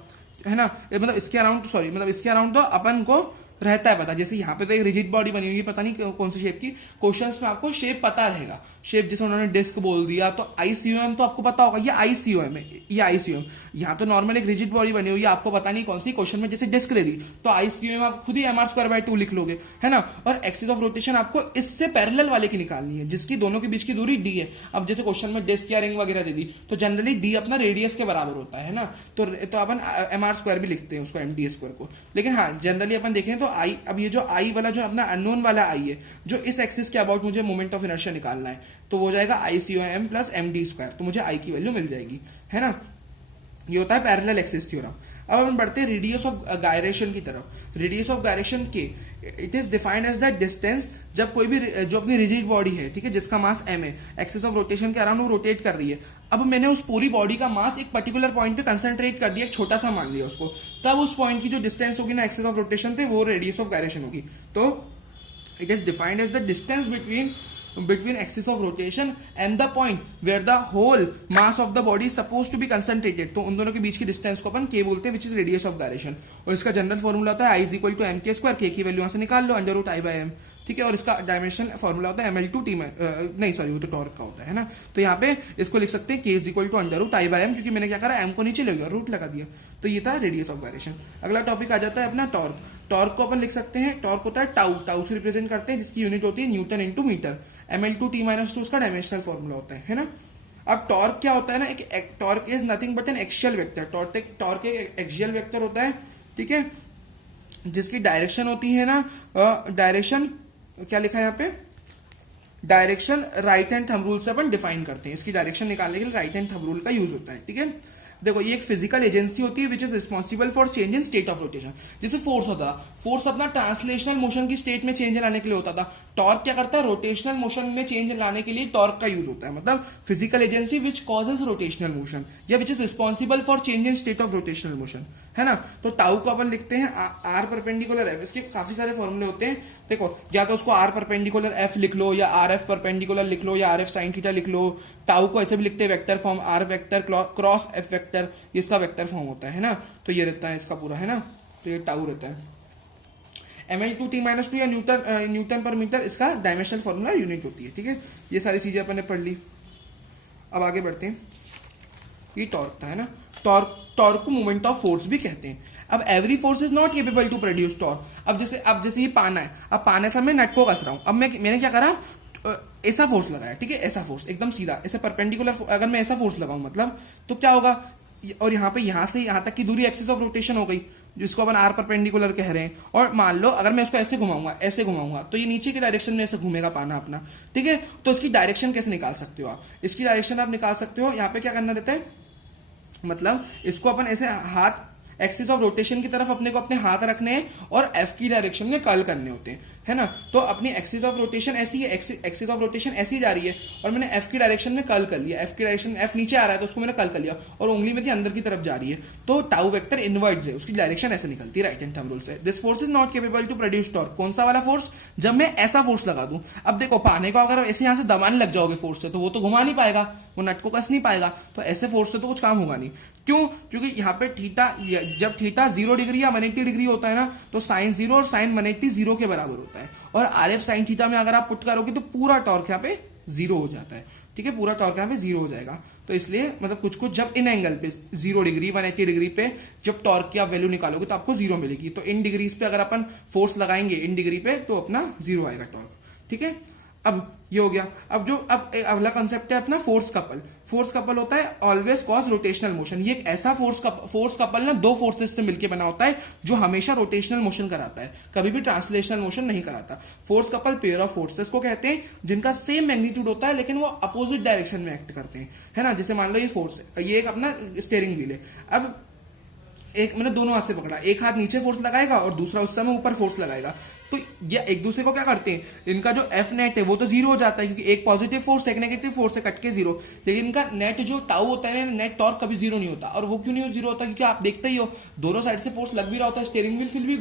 है ना, मतलब इसके अराउंड सॉरी मतलब इसके अराउंड तो अपन को रहता है पता। जैसे यहाँ पे तो एक रिजिड बॉडी बनी हुई है, पता नहीं कौन सी शेप की, क्वेश्चंस में आपको शेप पता रहेगा, शेप जैसे उन्होंने डिस्क बोल दिया तो ICOM तो आपको पता होगा, ये ICOM है, ये ICOM। यहाँ तो नॉर्मल एक रिजिड बॉडी बनी हुई है, आपको पता नहीं कौन सी, क्वेश्चन में जैसे डिस्क ले दी तो ICOM आप खुद ही mr²/2 लिख लोगे, है ना। और एक्सिस ऑफ रोटेशन आपको इससे पैरेलल वाले की निकालनी है जिसकी दोनों के बीच की दूरी d है। अब जैसे क्वेश्चन में डिस्क या रिंग वगैरह दे दी तो जनरली d अपना रेडियस के बराबर होता है ना, तो अपन mr² भी लिखते हैं उसको md² को, लेकिन हाँ जनरली अपन देखें तो आई, अब ये जो आई वाला जो अपना अननोन वाला आई है, जो इस एक्सिस के अबाउट मुझे मोमेंट ऑफ इनर्शिया निकालना है, तो वो जाएगा ICOM प्लस md², तो मुझे आई की वैल्यू मिल जाएगी, है ना। ये होता है पैरेलल एक्सिस थ्योरम। अब हम बढ़ते हैं रेडियस ऑफ गायरेशन की तरफ। रेडियस ऑफ गायरेशन के it is defined as the distance, जब कोई भी जो अपनी रिजिड बॉडी है, ठीक है, जिसका मास m है, एक्सिस ऑफ रोटेशन के अराउंड वो रोटेट कर रही है। अब मैंने उस पूरी बॉडी का मास एक पर्टिकुलर पॉइंट पे कंसंट्रेट कर दिया, एक छोटा सा मान लिया उसको, तब उस पॉइंट की जो डिस्टेंस होगी ना एक्सिस ऑफ रोटेशन थे वो रेडियस ऑफ गायरेशन होगी। तो it is defined as the distance between axis of rotation and the point where the whole mass of the body is supposed to be concentrated, तो उन दोनों के बीच की distance को अपन k बोलते हैं, which is radius of gyration। और इसका जनरल फॉर्मूला होता है I is equal to mk², k की वैल्यू यहां से निकाल लो √I/m, ठीक है। और इसका डायमेंशनल फॉर्मूला होता है ml2t नहीं सॉरी वो तो टॉर्क का होता है ना, तो यहाँ पे इसको लिख सकते हैं k is equal to √I/m, क्योंकि मैंने क्या करा m को नीचे ले गया रूट लगा दिया, तो ये था रेडियस ऑफ गायरेशन। अगला टॉपिक आ जाता है अपना टॉर्क। टॉर्क को अपन लिख सकते हैं, टॉर्क होता है टाउ, टाउ से रिप्रेजेंट करते हैं, जिसकी यूनिट होती है न्यूटन इंटू मीटर। ml2t-2 उसका डायमेंशनल फॉर्मूला होता है ना। अब टॉर्क क्या होता है ना, एक torque is nothing but N axial vector. Torque एक एक्सियल वेक्टर होता है, ठीक है, जिसकी डायरेक्शन होती है ना, डायरेक्शन क्या लिखा है यहाँ पे, direction right hand thumb rule से अपन डिफाइन करते हैं। इसकी डायरेक्शन निकालने के लिए राइट हैंड थंब रूल का यूज होता है, ठीक है। देखो ये एक फिजिकल एजेंसी होती है which is responsible for change in state of rotation. जैसे फोर्स होता था, फोर्स अपना ट्रांसलेशनल मोशन की स्टेट में चेंज लाने के लिए होता था, टॉर्क क्या करता है, रोटेशनल मोशन में चेंज लाने के लिए टॉर्क का यूज होता है। मतलब physical agency which causes rotational motion या which is responsible for change in state of rotational motion, है ना। तो टाउ को अपन लिखते हैं आर परपेंडिकुलर एफ। इसके काफी सारे फॉर्मूले होते हैं, देखो या तो उसको आर परपेंडिकुलर एफ लिख लो या आर एफ परपेंडिकुलर लिख लो या आर एफ साइन थीटा लिख लो। टाउ को ऐसे भी लिखते हैं vector form, r vector cross f vector, इसका वेक्टर फॉर्म होता है ना। तो ये रहता है इसका पूरा, है ना, तो ये टाउ रहता है। ml2t-2 या न्यूटन पर मीटर इसका डायमेंशनल फॉर्मूला यूनिट होती है, ठीक है। ये सारी चीजें अपन ने पढ़ ली। अब आगे बढ़ते हैं, ये टॉर्क था, है ना। टॉर्क को मोमेंट ऑफ फोर्स भी कहते हैं। अब every force is not capable to produce torque. अब जैसे ये पाना है, अब पाने से मैं नट को कस रहा हूं, अब मैंने क्या करा, ऐसा फोर्स लगाया, ठीक है, ऐसा फोर्स एकदम सीधा ऐसे परपेंडिकुलर, अगर मैं ऐसा फोर्स लगाऊं मतलब तो क्या होगा, और यहाँ पे यहाँ से यहाँ तक की दूरी एक्सिस ऑफ रोटेशन हो गई, जिसको अपन आर परपेंडिकुलर कह रहे हैं, और मान लो अगर मैं इसको ऐसे घुमाऊंगा तो ये नीचे की डायरेक्शन में ऐसे घूमेगा पाना अपना, ठीक है। तो इसकी डायरेक्शन कैसे निकाल सकते हो आप? इसकी डायरेक्शन आप निकाल सकते हो, यहाँ पे क्या करना रहता है, मतलब इसको अपन ऐसे हाथ एक्सिस ऑफ रोटेशन की तरफ अपने को अपने हाथ रखने हैं और एफ की डायरेक्शन में कर्ल करने होते हैं, है ना। तो अपनी एक्सिस ऑफ रोटेशन ऐसी है, एक्सिस ऑफ रोटेशन ऐसी जा रही है और मैंने एफ की डायरेक्शन में कर्ल कर लिया, एफ की डायरेक्शन एफ नीचे आ रहा है तो उसको मैंने कर्ल कर लिया और उंगली मेरी अंदर की तरफ जा रही है, तो टाउ वेक्टर इनवर्ट्स है, उसकी डायरेक्शन ऐसे निकलती है राइट हैंड थंब रूल से। This force is not capable to produce torque. कौन सा वाला फोर्स? जब मैं ऐसा फोर्स लगा दूं। अब देखो पाने को अगर ऐसे यहां से दबाने लग जाओगे फोर्स से तो वो तो घुमा नहीं पाएगा, वो नट को कस नहीं पाएगा, तो ऐसे फोर्स से तो कुछ काम होगा नहीं। क्यों? क्योंकि यहाँ पे थीटा, जब थीटा 0 डिग्री या 180 डिग्री होता है ना, तो साइन 0 और साइन 180 0 के बराबर होता है, और आर एफ साइन थीटा में अगर आप पुट करोगे तो पूरा टॉर्क यहाँ पे 0 हो जाता है, ठीक है, पूरा टॉर्क यहाँ पे 0 हो जाएगा। तो इसलिए मतलब कुछ जब इन एंगल पे 0 डिग्री 180 डिग्री पे जब टॉर्क की आप वैल्यू निकालोगे तो आपको 0 मिलेगी। तो इन डिग्रीज पे अगर अपन फोर्स लगाएंगे इन डिग्री पे तो अपना 0 आएगा टॉर्क, ठीक है। अब ये हो गया। अब अगला कंसेप्ट है अपना फोर्स कपल। फोर्स कपल होता है ऑलवेज कॉज रोटेशनल मोशन। ये एक ऐसा फोर्स कपल ना दो फोर्सेस से मिलकर बना होता है जो हमेशा रोटेशनल मोशन कराता है, कभी भी ट्रांसलेशनल मोशन नहीं कराता। Force couple pair of forces को कहते हैं जिनका सेम मैग्नीट्यूड होता है लेकिन वो अपोजिट डायरेक्शन में एक्ट करते हैं, है ना। जैसे मान लो ये फोर्स है, ये एक अपना स्टीयरिंग व्हील है। अब एक मैंने दोनों हाथ से पकड़ा, एक हाथ नीचे फोर्स लगाएगा और दूसरा उस समय ऊपर फोर्स लगाएगा, तो ये एक दूसरे को क्या करते हैं, इनका जो एफ नेट है वो तो 0 हो जाता है क्योंकि एक पॉजिटिव फोर्स एक नेगेटिव फोर्स से कट के 0, लेकिन इनका नेट जो टाउ होता है, नेट टॉर्क कभी 0 नहीं होता। और वो क्यों नहीं 0 होता? क्योंकि आप देखते ही हो दोनों साइड से फोर्स लग भी रहा होता है, स्टीयरिंग व्हील फिर भी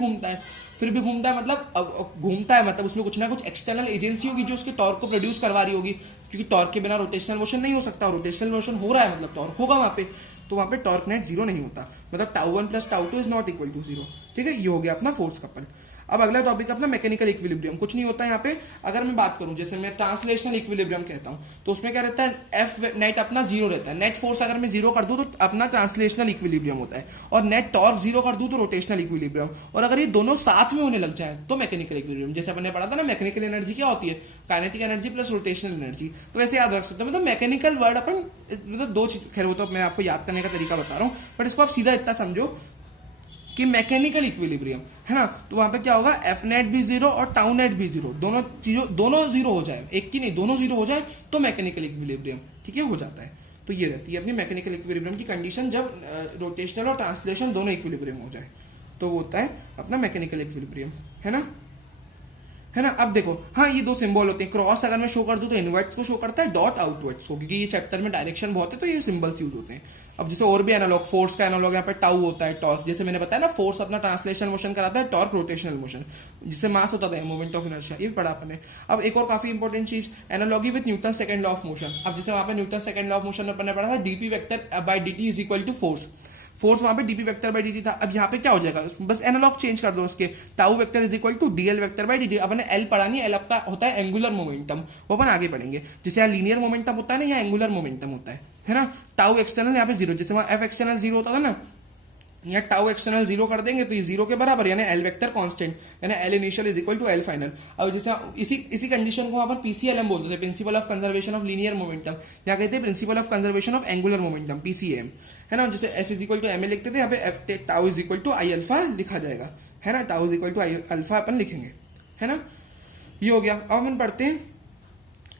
घूमता है, मतलब उसमें कुछ ना कुछ एक्सटर्नल एजेंसी होगी जो उसके टॉर्क को प्रोड्यूस करवा रही होगी, क्योंकि टॉर्क के बिना रोटेशनल मोशन नहीं हो सकता, रोटेशनल मोशन हो रहा है मतलब टॉर्क होगा वहां पे, तो वहां पे टॉर्क नेट 0 नहीं होता, मतलब tau 1 plus tau 2 is not equal to 0, ठीक है। ये हो गया अपना फोर्स कपल। अब अगला टॉपिक अपना मैकेनिकल इक्विलिब्रियम। कुछ नहीं होता यहाँ पे, अगर मैं बात करूं जैसे मैं ट्रांसलेशनल इक्विलिब्रियम कहता हूं तो उसमें क्या रहता है, एफ नेट अपना 0 रहता है, नेट फोर्स अगर मैं 0 कर दूं तो अपना ट्रांसलेशनल इक्विलिब्रियम होता है, और नेट टॉर्क 0 कर दूं तो रोटेशनल इक्विलिब्रियम, और अगर ये दोनों साथ में होने लग जाए तो मैकेनिकल इक्विलिब्रियम। जैसे अपने पढ़ा था ना, मैकेनिकल एनर्जी क्या होती है, kinetic energy plus rotational energy, तो वैसे याद रख सकते हो। मतलब मैकेनिकल वर्ड अपन मतलब दो चीज, खैर वो तो मैं आपको याद करने का तरीका बता रहा हूँ, बट इसको आप सीधा इतना समझो कि मैकेनिकल इक्विलिब्रियम है ना, तो वहां पे क्या होगा, एफ नेट भी 0 और टाउ नेट भी 0, दोनों 0 हो जाए, एक की नहीं दोनों 0 हो जाए तो मैकेनिकल इक्विलिब्रियम, ठीक है, हो जाता है। तो ये रहती है अपनी मैकेनिकल इक्विलिब्रियम की कंडीशन, जब रोटेशनल और ट्रांसलेशन दोनों इक्विलिब्रियम हो जाए तो वो होता है अपना मैकेनिकल इक्विलिब्रियम, है ना। अब देखो, हाँ ये दो सिंबल होते हैं, क्रॉस अगर मैं शो कर दूं तो इनवर्ट्स को शो करता है, डॉट आउटवर्ड्स को, क्योंकि ये चैप्टर में डायरेक्शन बहुत है तो ये सिंबल्स यूज होते हैं। अब जैसे और भी एनालॉग, फोर्स का एनालॉग यहाँ पे टाउ होता है, टॉर्क जैसे मैंने बताया ना, फोर्स अपना ट्रांसलेशनल मोशन कराता है, टॉर्क रोटेशनल मोशन, जिससे मास होता था मोमेंट ऑफ इनर्शिया, ये भी पढ़ा अपने। अब एक और काफी इंपॉर्टेंट चीज, analogy with Newton second law of motion. अब जैसे वहां पे Newton second law of motion में अपने पढ़ा था, dp vector by dt is equal to force वहां पे डीपी वेक्टर बाय डीटी था। अब यहाँ पे क्या हो जाएगा, बस एनालॉग चेंज कर दो उसके, tau vector is equal to dl vector by dt. अपने एल पढ़ा नहीं, एल आपका होता है एंगुलर मोमेंटम, वो अपन आगे पढ़ेंगे। जैसे यहाँ लीनियर मोमेंटम होता है ना, यहाँ एंगुलर मोमेंटम होता है ना। टाउ एक्सटर्नल यहाँ पे 0, जैसे वहां एफ एक्सटर्नल 0 होता था ना, यहाँ टाउ एक्सटर्नल 0 कर देंगे तो ये 0 के बराबर, यानी एल वेक्टर कांस्टेंट, यानी l initial is equal to l final. अब जैसे इसी कंडीशन को अपन पीसीएलएम बोलते थे, principle of conservation of linear momentum, यहाँ कहते हैं principle of conservation of angular momentum, PCM, है ना। जैसे f is equal to m a लिखते थे, यहाँ पे tau is equal to I alpha लिखा जाएगा, है ना, tau is equal to I alpha अपन लिखेंगे, है ना। ये हो गया। अब अपन पढ़ते हैं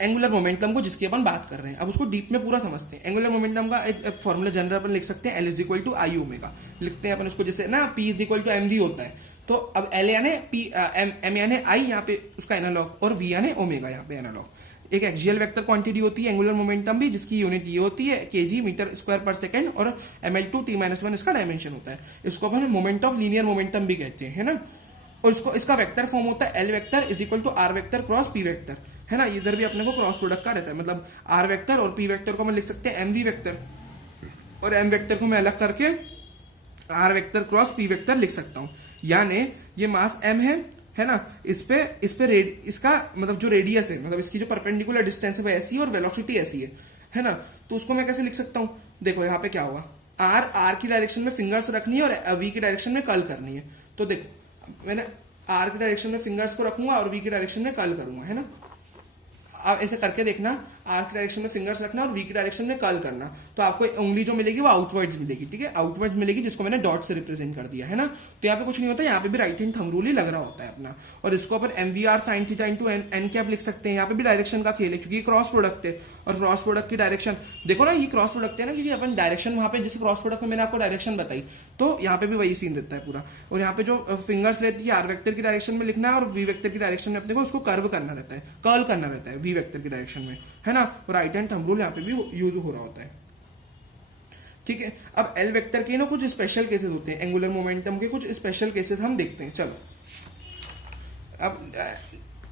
एंगुलर मोमेंटम को, जिसकी अपन बात कर रहे हैं। अब उसको डीप में पूरा समझते हैं। एंगुलर मोमेंटम का एक फॉर्मूला जनरल अपन लिख सकते हैं, l is equal to I omega लिखते हैं अपन उसको, जैसे ना p is equal to m v होता है, तो अब एल यानी पी, एम यानी आई यहाँ पे उसका एनालॉग, और वी यानी ओमेगा यहाँ पे एनालॉग। एक एक्सियल वेक्टर क्वांटिटी होती है एंगुलर मोमेंटम भी, जिसकी यूनिट ये होती है केजी मीटर स्क्वायर पर सेकंड, और ml2 t-1 इसका डायमेंशन होता है। इसको अपन मोमेंट ऑफ लीनियर मोमेंटम भी कहते हैं, है ना। और इसका वेक्टर फॉर्म होता है l vector is equal to r vector cross p vector, है ना। इधर भी अपने को क्रॉस प्रोडक्ट का रहता है, मतलब आर वेक्टर और पी वेक्टर को मैं लिख सकते हैं एम वी वेक्टर, और एम वेक्टर को मैं अलग करके r vector cross p vector लिख सकता हूं। यानी ये मास एम है ना, इस पे इसका मतलब जो रेडियस है, मतलब इसकी जो परपेंडिकुलर डिस्टेंस है वो ऐसी है और वेलोसिटी ऐसी है ना। तो उसको मैं कैसे लिख सकता हूं, देखो यहाँ पे क्या होगा, आर की डायरेक्शन में फिंगर्स रखनी है और वी की डायरेक्शन में कर्ल करनी है। तो देखो मैंने आर की डायरेक्शन में फिंगर्स को रखूंगा और वी की डायरेक्शन में कर्ल करूंगा, है ना। आप ऐसे करके देखना, आर की डायरेक्शन में फिंगर्स रखना और वी की डायरेक्शन में कर्ल करना, तो आपको उंगली जो मिलेगी वो आउटवर्ड्स मिलेगी, ठीक है, आउटवर्ड्स मिलेगी, जिसको मैंने डॉट से रिप्रेजेंट कर दिया है ना। तो यहाँ पे कुछ नहीं होता, यहाँ पे भी राइट हैंड थंब रूल ही लग रहा होता है अपना, और इसको अपन MVR sin theta into n cap लिख सकते हैं। यहाँ पे भी डायरेक्शन का खेल है, क्योंकि क्रॉस प्रोडक्ट है, और क्रॉस प्रोडक्ट की डायरेक्शन देखो ना, ये क्रॉस प्रोडक्ट है ना, क्योंकि अपन डायरेक्शन वहां पे जैसे क्रॉस प्रोडक्ट में मैंने आपको डायरेक्शन बताई, तो यहाँ पे भी वही सीन रहता है पूरा। और यहाँ पे जो फिंगर्स रहती है आर वेक्टर की डायरेक्शन में लिखना है, और वी वेक्टर की डायरेक्शन में अपने को उसको कर्व करना रहता है, कर्ल करना रहता है वी वेक्टर की डायरेक्शन में, है ना। और राइट हैंड थंब रूल यहाँ पे भी यूज हो रहा होता है, ठीक है। अब एल वेक्टर के ना कुछ स्पेशल केसेस होते हैं, एंगुलर मोमेंटम के कुछ स्पेशल केसेस हम देखते हैं। चलो अब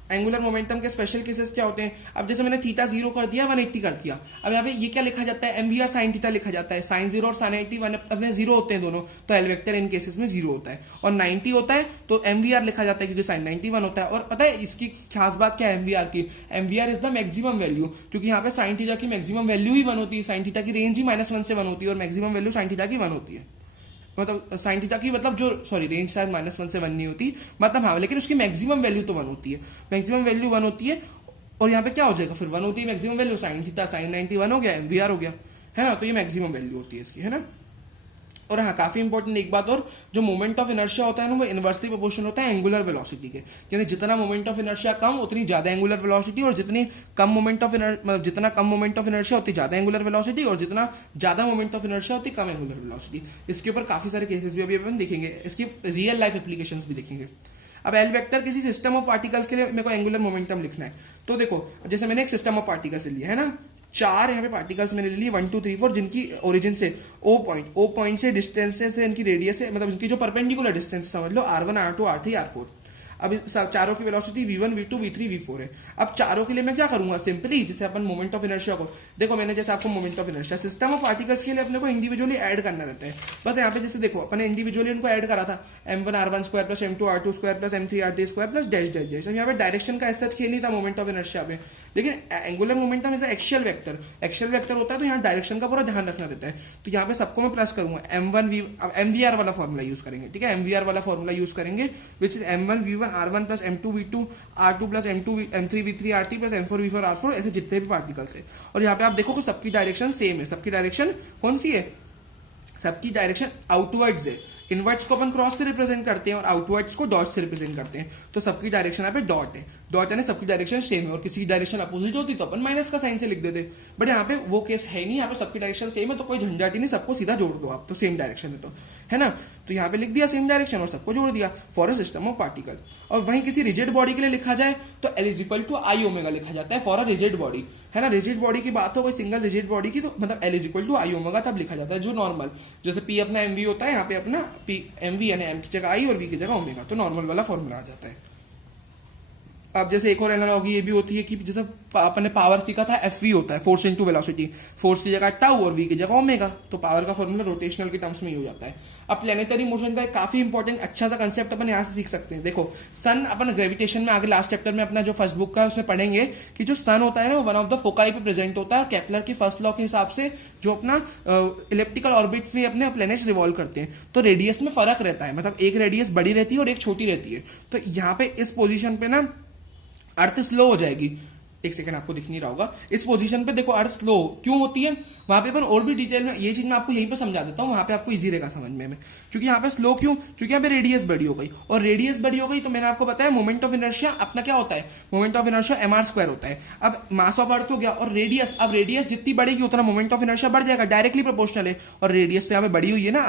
एंगुलर मोमेंटम के स्पेशल केसेस क्या होते हैं। अब जैसे मैंने थीटा 0 कर दिया, 180 कर दिया, अब यहाँ पे ये क्या लिखा जाता है, MVR sin थीटा लिखा जाता है। sin 0 और sin 80 अपने 0 होते हैं दोनों, तो एल वेक्टर इन केसेस में 0 होता है। और 90 होता है तो MVR लिखा जाता है, क्योंकि sin 91 होता है। और पता है इसकी खास बात क्या है MVR की, MVR is the maximum value, क्योंकि यहाँ पे sin थीटा की मैक्सिमम वैल्यू ही 1 होती है, sin थीटा की रेंज ही -1 से 1 होती है, और मैक्सिमम वैल्यू sin थीटा की 1 होती है। मतलब साइन थीटा की मतलब जो सॉरी रेंज शायद -1 से 1 नहीं होती, मतलब हाँ, लेकिन उसकी मैक्सिमम वैल्यू तो 1 होती है, मैक्सिमम वैल्यू 1 होती है। और यहाँ पे क्या हो जाएगा फिर, 1 होती है maximum value, sine theta sin 91 हो गया, MVR हो गया, है ना। तो ये मैक्सिमम वैल्यू होती है इसकी, है ना। और हाँ, काफी इंपॉर्टेंट एक बात और, जो मोमेंट ऑफ इनर्शिया होता है ना, वो इनवर्सली प्रोपोर्शनल होता है एंगुलर वेलोसिटी के, यानी जितना मोमेंट ऑफ इनर्शिया कम उतनी ज्यादा एंगुलर वेलोसिटी, और जितनी कम मोमेंट ऑफ मतलब जितना कम मोमेंट ऑफ इनर्शिया उतनी ज्यादा एंगुलर वेलोसिटी, और जितना ज्यादा मोमेंट ऑफ इनर्शिया उतनी कम एंगुलर वेलोसिटी। इसके ऊपर काफी सारे केसेस भी अभी अपन देखेंगे, इसकी रियल लाइफ एप्लीकेशंस भी देखेंगे। अब एल वेक्टर किसी सिस्टम ऑफ पार्टिकल्स के लिए मेरे को एंगुलर मोमेंटम लिखना है, तो देखो जैसे मैंने एक सिस्टम ऑफ पार्टिकल्स लिया है ना, 4 यहाँ पे पार्टिकल्स मैंने ले लिए 1 2 3 4, जिनकी ओरिजिन से ओ पॉइंट से डिस्टेंस से इनकी रेडियस है, मतलब इनकी जो परपेंडिकुलर डिस्टेंस समझ लो R1 R2 R3 R4। अब चारों की velocity V1 V2 V3 V4 है। अब चारों के लिए मैं क्या करूंगा, सिंपली जैसे अपन मोमेंट ऑफ इनर्शिया को देखो, मैंने जैसे आपको moment of inertia system of particles के लिए अपने को इंडिविजुअली ऐड करना रहता है। बस यहाँ पे जैसे देखो अपने इंडिविजुअली इनको ऐड करा था, M1 R1 square plus M2 R2 square plus M3 R3 square plus dash dash dash. यहाँ पे डायरेक्शन का ऐसा खेल नहीं था मोमेंट ऑफ इनर्शिया पे, लेकिन angular momentum is axial vector, axial vector होता है, तो यहाँ डायरेक्शन का पूरा ध्यान रखना रहता है। तो यहाँ पे सबको मैं प्लस करूंगा M1 V, अब MVR वाला फॉर्मूला यूज करेंगे, ठीक है, MVR वाला फॉर्मूला यूज करेंगे, which is M1 V1 R1 plus M2 V2 R2 plus M3 V3 R3 plus M4 V4 R4, ऐसे जितने भी पार्टिकल्स है। और यहाँ पे आप देखो कि सबकी डायरेक्शन सेम है, सबकी डायरेक्शन कौन सी है, सबकी डायरेक्शन आउटवर्ड्स है। इनवर्ड्स को अपन क्रॉस से रिप्रेजेंट करते हैं और आउटवर्ड्स को डॉट से रिप्रेजेंट करते हैं, तो सबकी डायरेक्शन यहाँ पे डॉट है, डॉट यानी सबकी डायरेक्शन सेम है। और किसी की डायरेक्शन अपोजिट होती तो अपन माइनस का साइन से लिख देते, बट यहाँ पे वो केस है नहीं, यहाँ पे सबकी डायरेक्शन सेम है, तो कोई झंझट ही नहीं, सबको सीधा जोड़ दो आप, तो सेम डायरेक्शन है, तो है ना। तो यहाँ पे लिख दिया सेम डायरेक्शन और सबको जोड़ दिया for a system of particle. और वहीं किसी रिजिड बॉडी के लिए लिखा जाए तो L is equal to I omega लिखा जाता है फॉर अ रिजिड बॉडी, है ना। रिजिड बॉडी की बात हो, कोई सिंगल रिजिड बॉडी की, तो मतलब L is equal to I omega तब लिखा जाता है, जो नॉर्मल जैसे P अपना MV होता है, यहाँ पे अपना P MV यानी M की जगह आई और V की जगह ओमेगा, तो नॉर्मल वाला फॉर्मूला आ जाता है। अब जैसे एक और एनालॉजी ये भी होती है कि जैसे अपन ने पावर सीखा था, FV होता है फोर्स इनटू वेलोसिटी, फोर्स की जगह टाउ और V की जगह ओमेगा, तो पावर का फॉर्मूला रोटेशनल के टर्म्स में ही हो जाता है। अब प्लेनेटरी मोशन का एक काफी इंपॉर्टेंट अच्छा सा कंसेप्ट अपन यहाँ से सीख सकते हैं। देखो सन, अपन ग्रेविटेशन में आगे लास्ट चैप्टर में अपना जो फर्स्ट बुक का है उसमें पढ़ेंगे कि जो सन होता है ना, वो वन ऑफ द फोकाई पे प्रेजेंट होता है, और केपलर की फर्स्ट लॉ के हिसाब से जो अपना इलेप्टिकल ऑर्बिट्स में अपने प्लैनेट्स रिवॉल्व करते हैं, तो रेडियस में फर्क रहता है, मतलब एक रेडियस बड़ी रहती है और एक छोटी रहती है। तो यहाँ पे इस पोजिशन पे ना अर्थ स्लो हो जाएगी, एक सेकंड आपको दिख नहीं रहा होगा, इस पोजीशन पे देखो अर्थ स्लो क्यों होती है, वहां पे पर और भी डिटेल में ये चीज मैं आपको यहीं पे समझा देता हूँ, वहां पे आपको इजी रहेगा समझने में। क्योंकि यहाँ पे स्लो क्यों, क्योंकि यहाँ पे रेडियस बड़ी हो गई, और रेडियस बड़ी हो गई तो मैंने आपको बताया मोमेंट ऑफ इनर्शिया अपना क्या होता है, मोमेंट ऑफ इनर्शिया mr² होता है। अब मास ऑफ अर्थ हो गया और रेडियस, अब रेडियस जितनी बढ़ेगी उतना मोमेंट ऑफ इनर्शिया बढ़ जाएगा, डायरेक्टली प्रोपोर्शनल है, और रेडियस तो यहाँ पे बड़ी हुई है ना,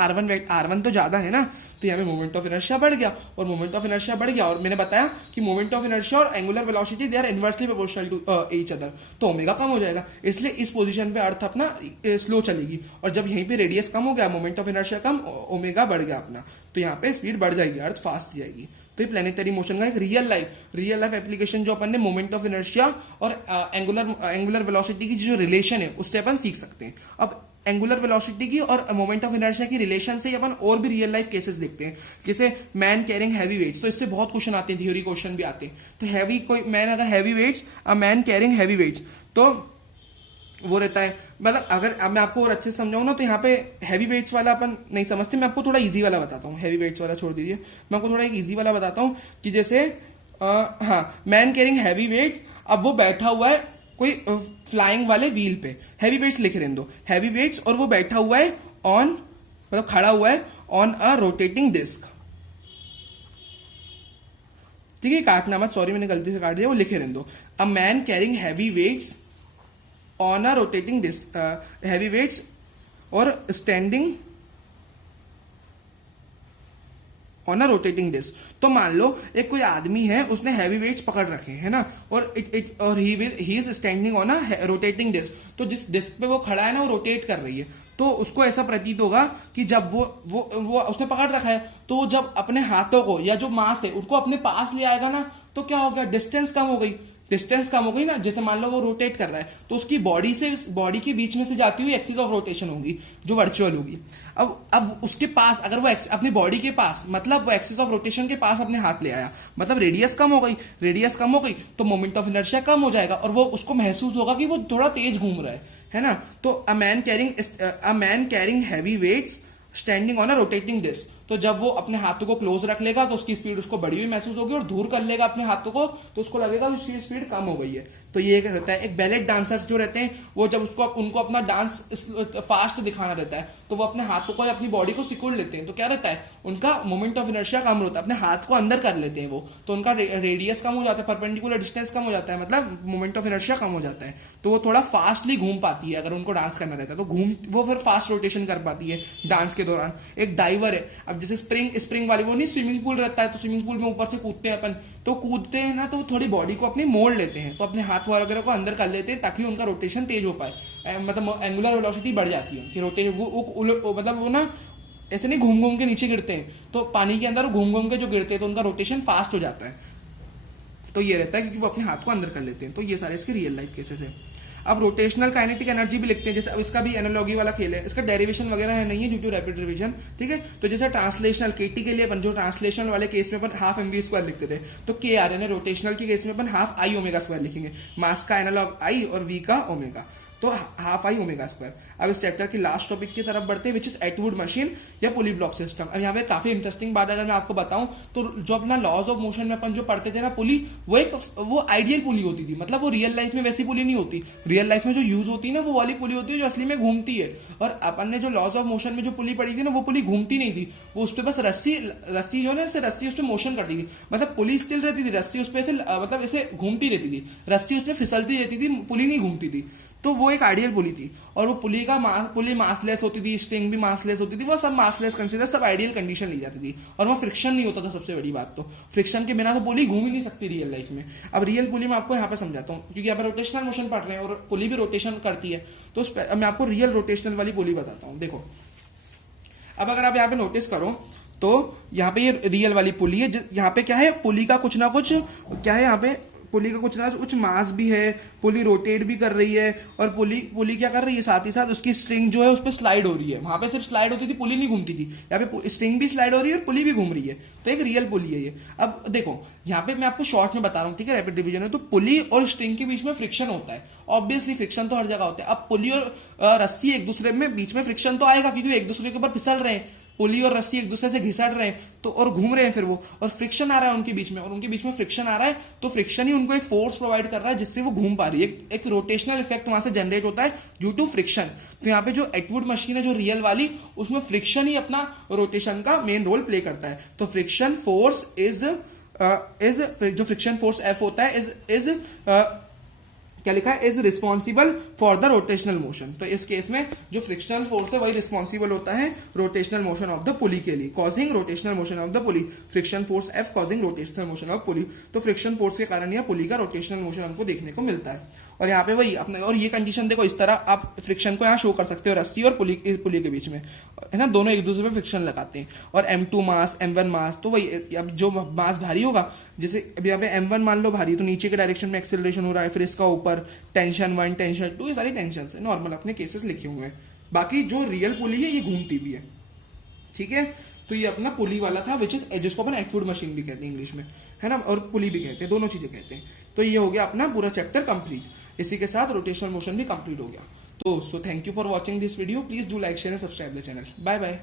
R1 तो ज्यादा है ना, तो यहाँ पे मोमेंट ऑफ इनर्शिया बढ़ गया, और मोमेंट ऑफ इनर्शिया बढ़ गया, और मैंने बताया कि मोमेंट ऑफ इनर्शिया और angular velocity they are inversely proportional to each other, तो ओमेगा कम हो जाएगा, इसलिए इस पोजीशन पे अर्थ अपना स्लो चलेगी। और जब यहीं पे रेडियस कम हो गया, moment of inertia come, omega बढ़ गया अपना, तो यहाँ पे स्पीड बढ़ जाएगी, अर्थ फास्ट जाएगी। तो ये प्लेनेटरी मोशन का एक रियल लाइफ एप्लीकेशन जो अपन ने मोमेंट ऑफ इनर्शिया और एंगुलर वेलोसिटी की जो रिलेशन है उससे अपन सीख सकते हैं। अब एंगुलर वेलोसिटी की और मोमेंट ऑफ इनर्शिया की रिलेशन से अपन और भी रियल लाइफ केसेस देखते हैं, जैसे मैन कैरिंग हैवी वेट्स, तो इससे बहुत क्वेश्चन आते हैं, थ्योरी क्वेश्चन भी आते हैं। तो हैवी कोई मैन अगर heavy weights, a man carrying heavy weights, तो वो रहता है, मतलब अगर अब मैं आपको और अच्छे से समझाऊं ना, तो यहाँ पे हैवी वेट्स वाला अपन नहीं समझते, मैं आपको थोड़ा इजी वाला बताता हूँ, हैवी वेट्स वाला छोड़ दीजिए, मैं आपको थोड़ा एक इजी वाला बताता हूँ कि जैसे हाँ मैन कैरिंग हैवी वेट्स, अब वो बैठा हुआ है कोई फ्लाइंग वाले व्हील पे हैवी वेट्स लिखे रहने दो, हैवी वेट्स, और वो बैठा हुआ है ऑन, मतलब खड़ा हुआ है ऑन अ रोटेटिंग डिस्क। ठीक है, काटना मत, सॉरी मैंने गलती से काट दिया, वो लिखे रहने दो। A man carrying heavy weights on a rotating disc, heavy weights और standing on a rotating disc. तो मान लो एक कोई आदमी है, उसने हैवी वेट्स पकड़ रखे है ना, और he is standing on a rotating disc. तो जिस डिस्क पे वो खड़ा है ना, वो रोटेट कर रही है, तो उसको ऐसा प्रतीत होगा कि जब वो उसने पकड़ रखा है, तो वो जब अपने हाथों को या जो मास है उनको अपने पास ले आएगा ना, तो क्या हो गया, डिस्टेंस कम हो गई, डिस्टेंस कम हो गई ना। जैसे मान लो वो रोटेट कर रहा है, तो उसकी बॉडी से बॉडी के बीच में से जाती हुई एक्सिस ऑफ रोटेशन होगी जो वर्चुअल होगी। अब उसके पास अगर वो अपनी बॉडी के पास, मतलब वो एक्सिस ऑफ रोटेशन के पास अपने हाथ ले आया, मतलब रेडियस कम हो गई, रेडियस कम हो गई तो मोमेंट ऑफ इनर्शिया कम हो जाएगा, और वो उसको महसूस होगा कि वो थोड़ा तेज घूम रहा है ना। तो a man carrying heavy weights standing on a rotating disc. तो जब वो अपने हाथों को क्लोज रख लेगा तो उसकी स्पीड उसको बढ़ी हुई महसूस होगी, और दूर कर लेगा अपने हाथों को तो उसको लगेगा उसकी स्पीड कम हो गई है। तो ये क्या रहता है, एक बैलेट डांसर्स जो रहते हैं, वो जब उनको अपना डांस फास्ट दिखाना रहता है, तो वो अपने हाथों को या अपनी बॉडी को सिकुड़ लेते हैं, तो क्या रहता है, उनका मोमेंट ऑफ इनर्शिया कम होता है, अपने हाथ को अंदर कर लेते हैं वो, तो उनका रेडियस कम हो जाता है, परपेंडिकुलर डिस्टेंस कम हो जाता है, मतलब मोमेंट ऑफ इनर्शिया कम हो जाता है, तो वो थोड़ा फास्टली घूम पाती है। अगर उनको डांस करना रहता है तो वो फिर फास्ट रोटेशन कर पाती है डांस के दौरान। एक डाइवर है, अब जैसे स्प्रिंग वाली, वो नहीं स्विमिंग पूल रहता है, तो स्विमिंग पूल में ऊपर से कूदते हैं अपन, तो कूदते हैं ना, तो थोड़ी बॉडी को अपनी मोड़ लेते हैं, तो अपने हाथ वगैरह को अंदर कर लेते हैं ताकि उनका रोटेशन तेज हो पाए, मतलब एंगुलर वेलोसिटी बढ़ जाती है कि रोटेशन, मतलब वो ना ऐसे नहीं घूम घूम के नीचे गिरते हैं, तो पानी के अंदर घूम घूम के जो गिरते हैं तो उनका रोटेशन फास्ट हो जाता है। तो ये रहता है क्योंकि वो अपने हाथ को अंदर कर लेते हैं। तो ये सारे इसके रियल लाइफ केसेस है। अब रोटेशनल काइनेटिक एनर्जी भी लिखते हैं, जैसे अब इसका भी एनालॉजी वाला खेल है, इसका डेरिवेशन वगैरह है नहीं है ड्यू टू रैपिड रिवीजन। ठीक है, तो जैसे ट्रांसलेशनल केटी के लिए अपन जो ट्रांसलेशनल वाले केस में अपन हाफ एमवी स्क्वायर लिखते थे, तो के आ रहे हैं, रोटेशनल के केस में अपन हाफ आई ओमेगा स्क्वायर लिखेंगे, मास का एनालॉग आई और वी का ओमेगा, तो हाफ आई ओमेगा स्क्वायर। अब इस चैप्टर की लास्ट टॉपिक की तरफ बढ़ते हैं, विच इज एटवुड मशीन या पुली ब्लॉक सिस्टम। अब यहाँ पे काफी इंटरेस्टिंग बात है, अगर मैं आपको बताऊं तो जो अपना लॉज ऑफ मोशन में अपन जो पढ़ते थे ना पुली, वो आइडियल पुली होती थी, मतलब वो रियल लाइफ में वैसी पुली नहीं होती। रियल लाइफ में जो यूज होती है ना, वो वाली पुली होती है जो असली में घूमती है, और अपन ने जो लॉज ऑफ मोशन में जो पुली पड़ी थी ना, वो पुली घूमती नहीं थी, वो उस पर बस रस्सी जो है रस्सी उस पर मोशन करती थी, मतलब पुली स्टिल रहती थी, रस्सी उस पर मतलब ऐसे घूमती रहती थी, रस्सी उसमें फिसलती रहती थी, पुली नहीं घूमती थी। तो वो एक आइडियल पुली थी, और वो पुली मासलेस होती थी, स्ट्रिंग भी मासलेस होती थी, वो सब मासलेस कंसीडर, सब आइडियल कंडीशन ली जाती थी, और वो फ्रिक्शन नहीं होता था। सबसे बड़ी बात तो फ्रिक्शन के बिना तो पुली घूम ही नहीं सकती रियल लाइफ में। अब रियल पुली मैं आपको यहाँ पे समझाता हूँ, क्योंकि यहाँ पे रोटेशनल मोशन पढ़ रहे हैं और पुली भी रोटेशन करती है, तो मैं आपको रियल रोटेशनल वाली पुली बताता हूँ। देखो, अब अगर आप यहाँ पे नोटिस करो तो यहाँ पे ये रियल वाली पुली है, यहाँ पे क्या है, पुली का कुछ ना कुछ क्या है, यहाँ पे पुली का कुछ ना कुछ मास भी है, पुली रोटेट भी कर रही है, और पुली क्या कर रही है, साथ ही साथ उसकी स्ट्रिंग जो है उस पर स्लाइड हो रही है। वहां पे सिर्फ स्लाइड होती थी, पुली नहीं घूमती थी, यहाँ पे स्ट्रिंग भी स्लाइड हो रही है और पुली भी घूम रही है, तो एक रियल पुली है ये। अब देखो यहाँ पे मैं आपको शॉर्ट में बता रहा हूँ, ठीक है, रैपिड डिवीजन है, तो पुली और स्ट्रिंग के बीच में फ्रिक्शन होता है, ऑब्वियसली फ्रिक्शन तो हर जगह होता है। अब पुली और रस्सी एक दूसरे में बीच में फ्रिक्शन तो आएगा, क्योंकि एक दूसरे के ऊपर फिसल रहे हैं, पुली और रस्सी एक दूसरे से घिसट रहे हैं, तो और घूम रहे हैं फिर वो, और फ्रिक्शन आ रहा है उनके बीच में, और उनके बीच में फ्रिक्शन आ रहा है, तो फ्रिक्शन ही उनको एक फोर्स प्रोवाइड कर रहा है जिससे वो घूम पा रही है, एक रोटेशनल इफेक्ट वहां से जनरेट होता है ड्यू टू फ्रिक्शन। तो यहाँ पे जो एटवुड मशीन है जो रियल वाली, उसमें फ्रिक्शन ही अपना रोटेशन का मेन रोल प्ले करता है। तो फ्रिक्शन फोर्स इज जो फ्रिक्शन फोर्स एफ होता है इज क्या लिखा है, is responsible for the rotational motion. तो इस केस में जो फ्रिक्शनल फोर्स है वही रिस्पॉन्सिबल होता है रोटेशनल मोशन ऑफ द पुली के लिए, causing rotational motion of the pulley, friction force F causing rotational motion of pulley. तो फ्रिक्शन फोर्स के कारण यह पुली का रोटेशनल मोशन हमको देखने को मिलता है। और यहाँ पे वही अपने, और ये कंडीशन देखो, इस तरह आप फ्रिक्शन को यहाँ शो कर सकते हो रस्सी और पुली के बीच में, है ना, दोनों एक दूसरे पे फ्रिक्शन लगाते हैं। और M2 मास M1 मास, तो वही अब जो मास भारी होगा, जैसे अभी यहाँ पे M1 मान लो भारी, तो नीचे के डायरेक्शन में एक्सेलरेशन हो रहा है, फिर इसका ऊपर टेंशन 1 टेंशन 2, ये सारी टेंशन है, नॉर्मल अपने केसेस लिखे हुए हैं। बाकी जो रियल पुली है ये घूमती भी है, ठीक है। तो ये अपना पुली वाला था, विच इज जिसको अपन एटवुड मशीन भी कहते हैं इंग्लिश में, है ना, और पुली भी कहते हैं, दोनों चीजें कहते हैं। तो ये हो गया अपना पूरा चैप्टर कंप्लीट, इसी के साथ रोटेशनल मोशन भी कंप्लीट हो गया। तो thank you for watching this video, please do like share and subscribe the channel. Bye bye.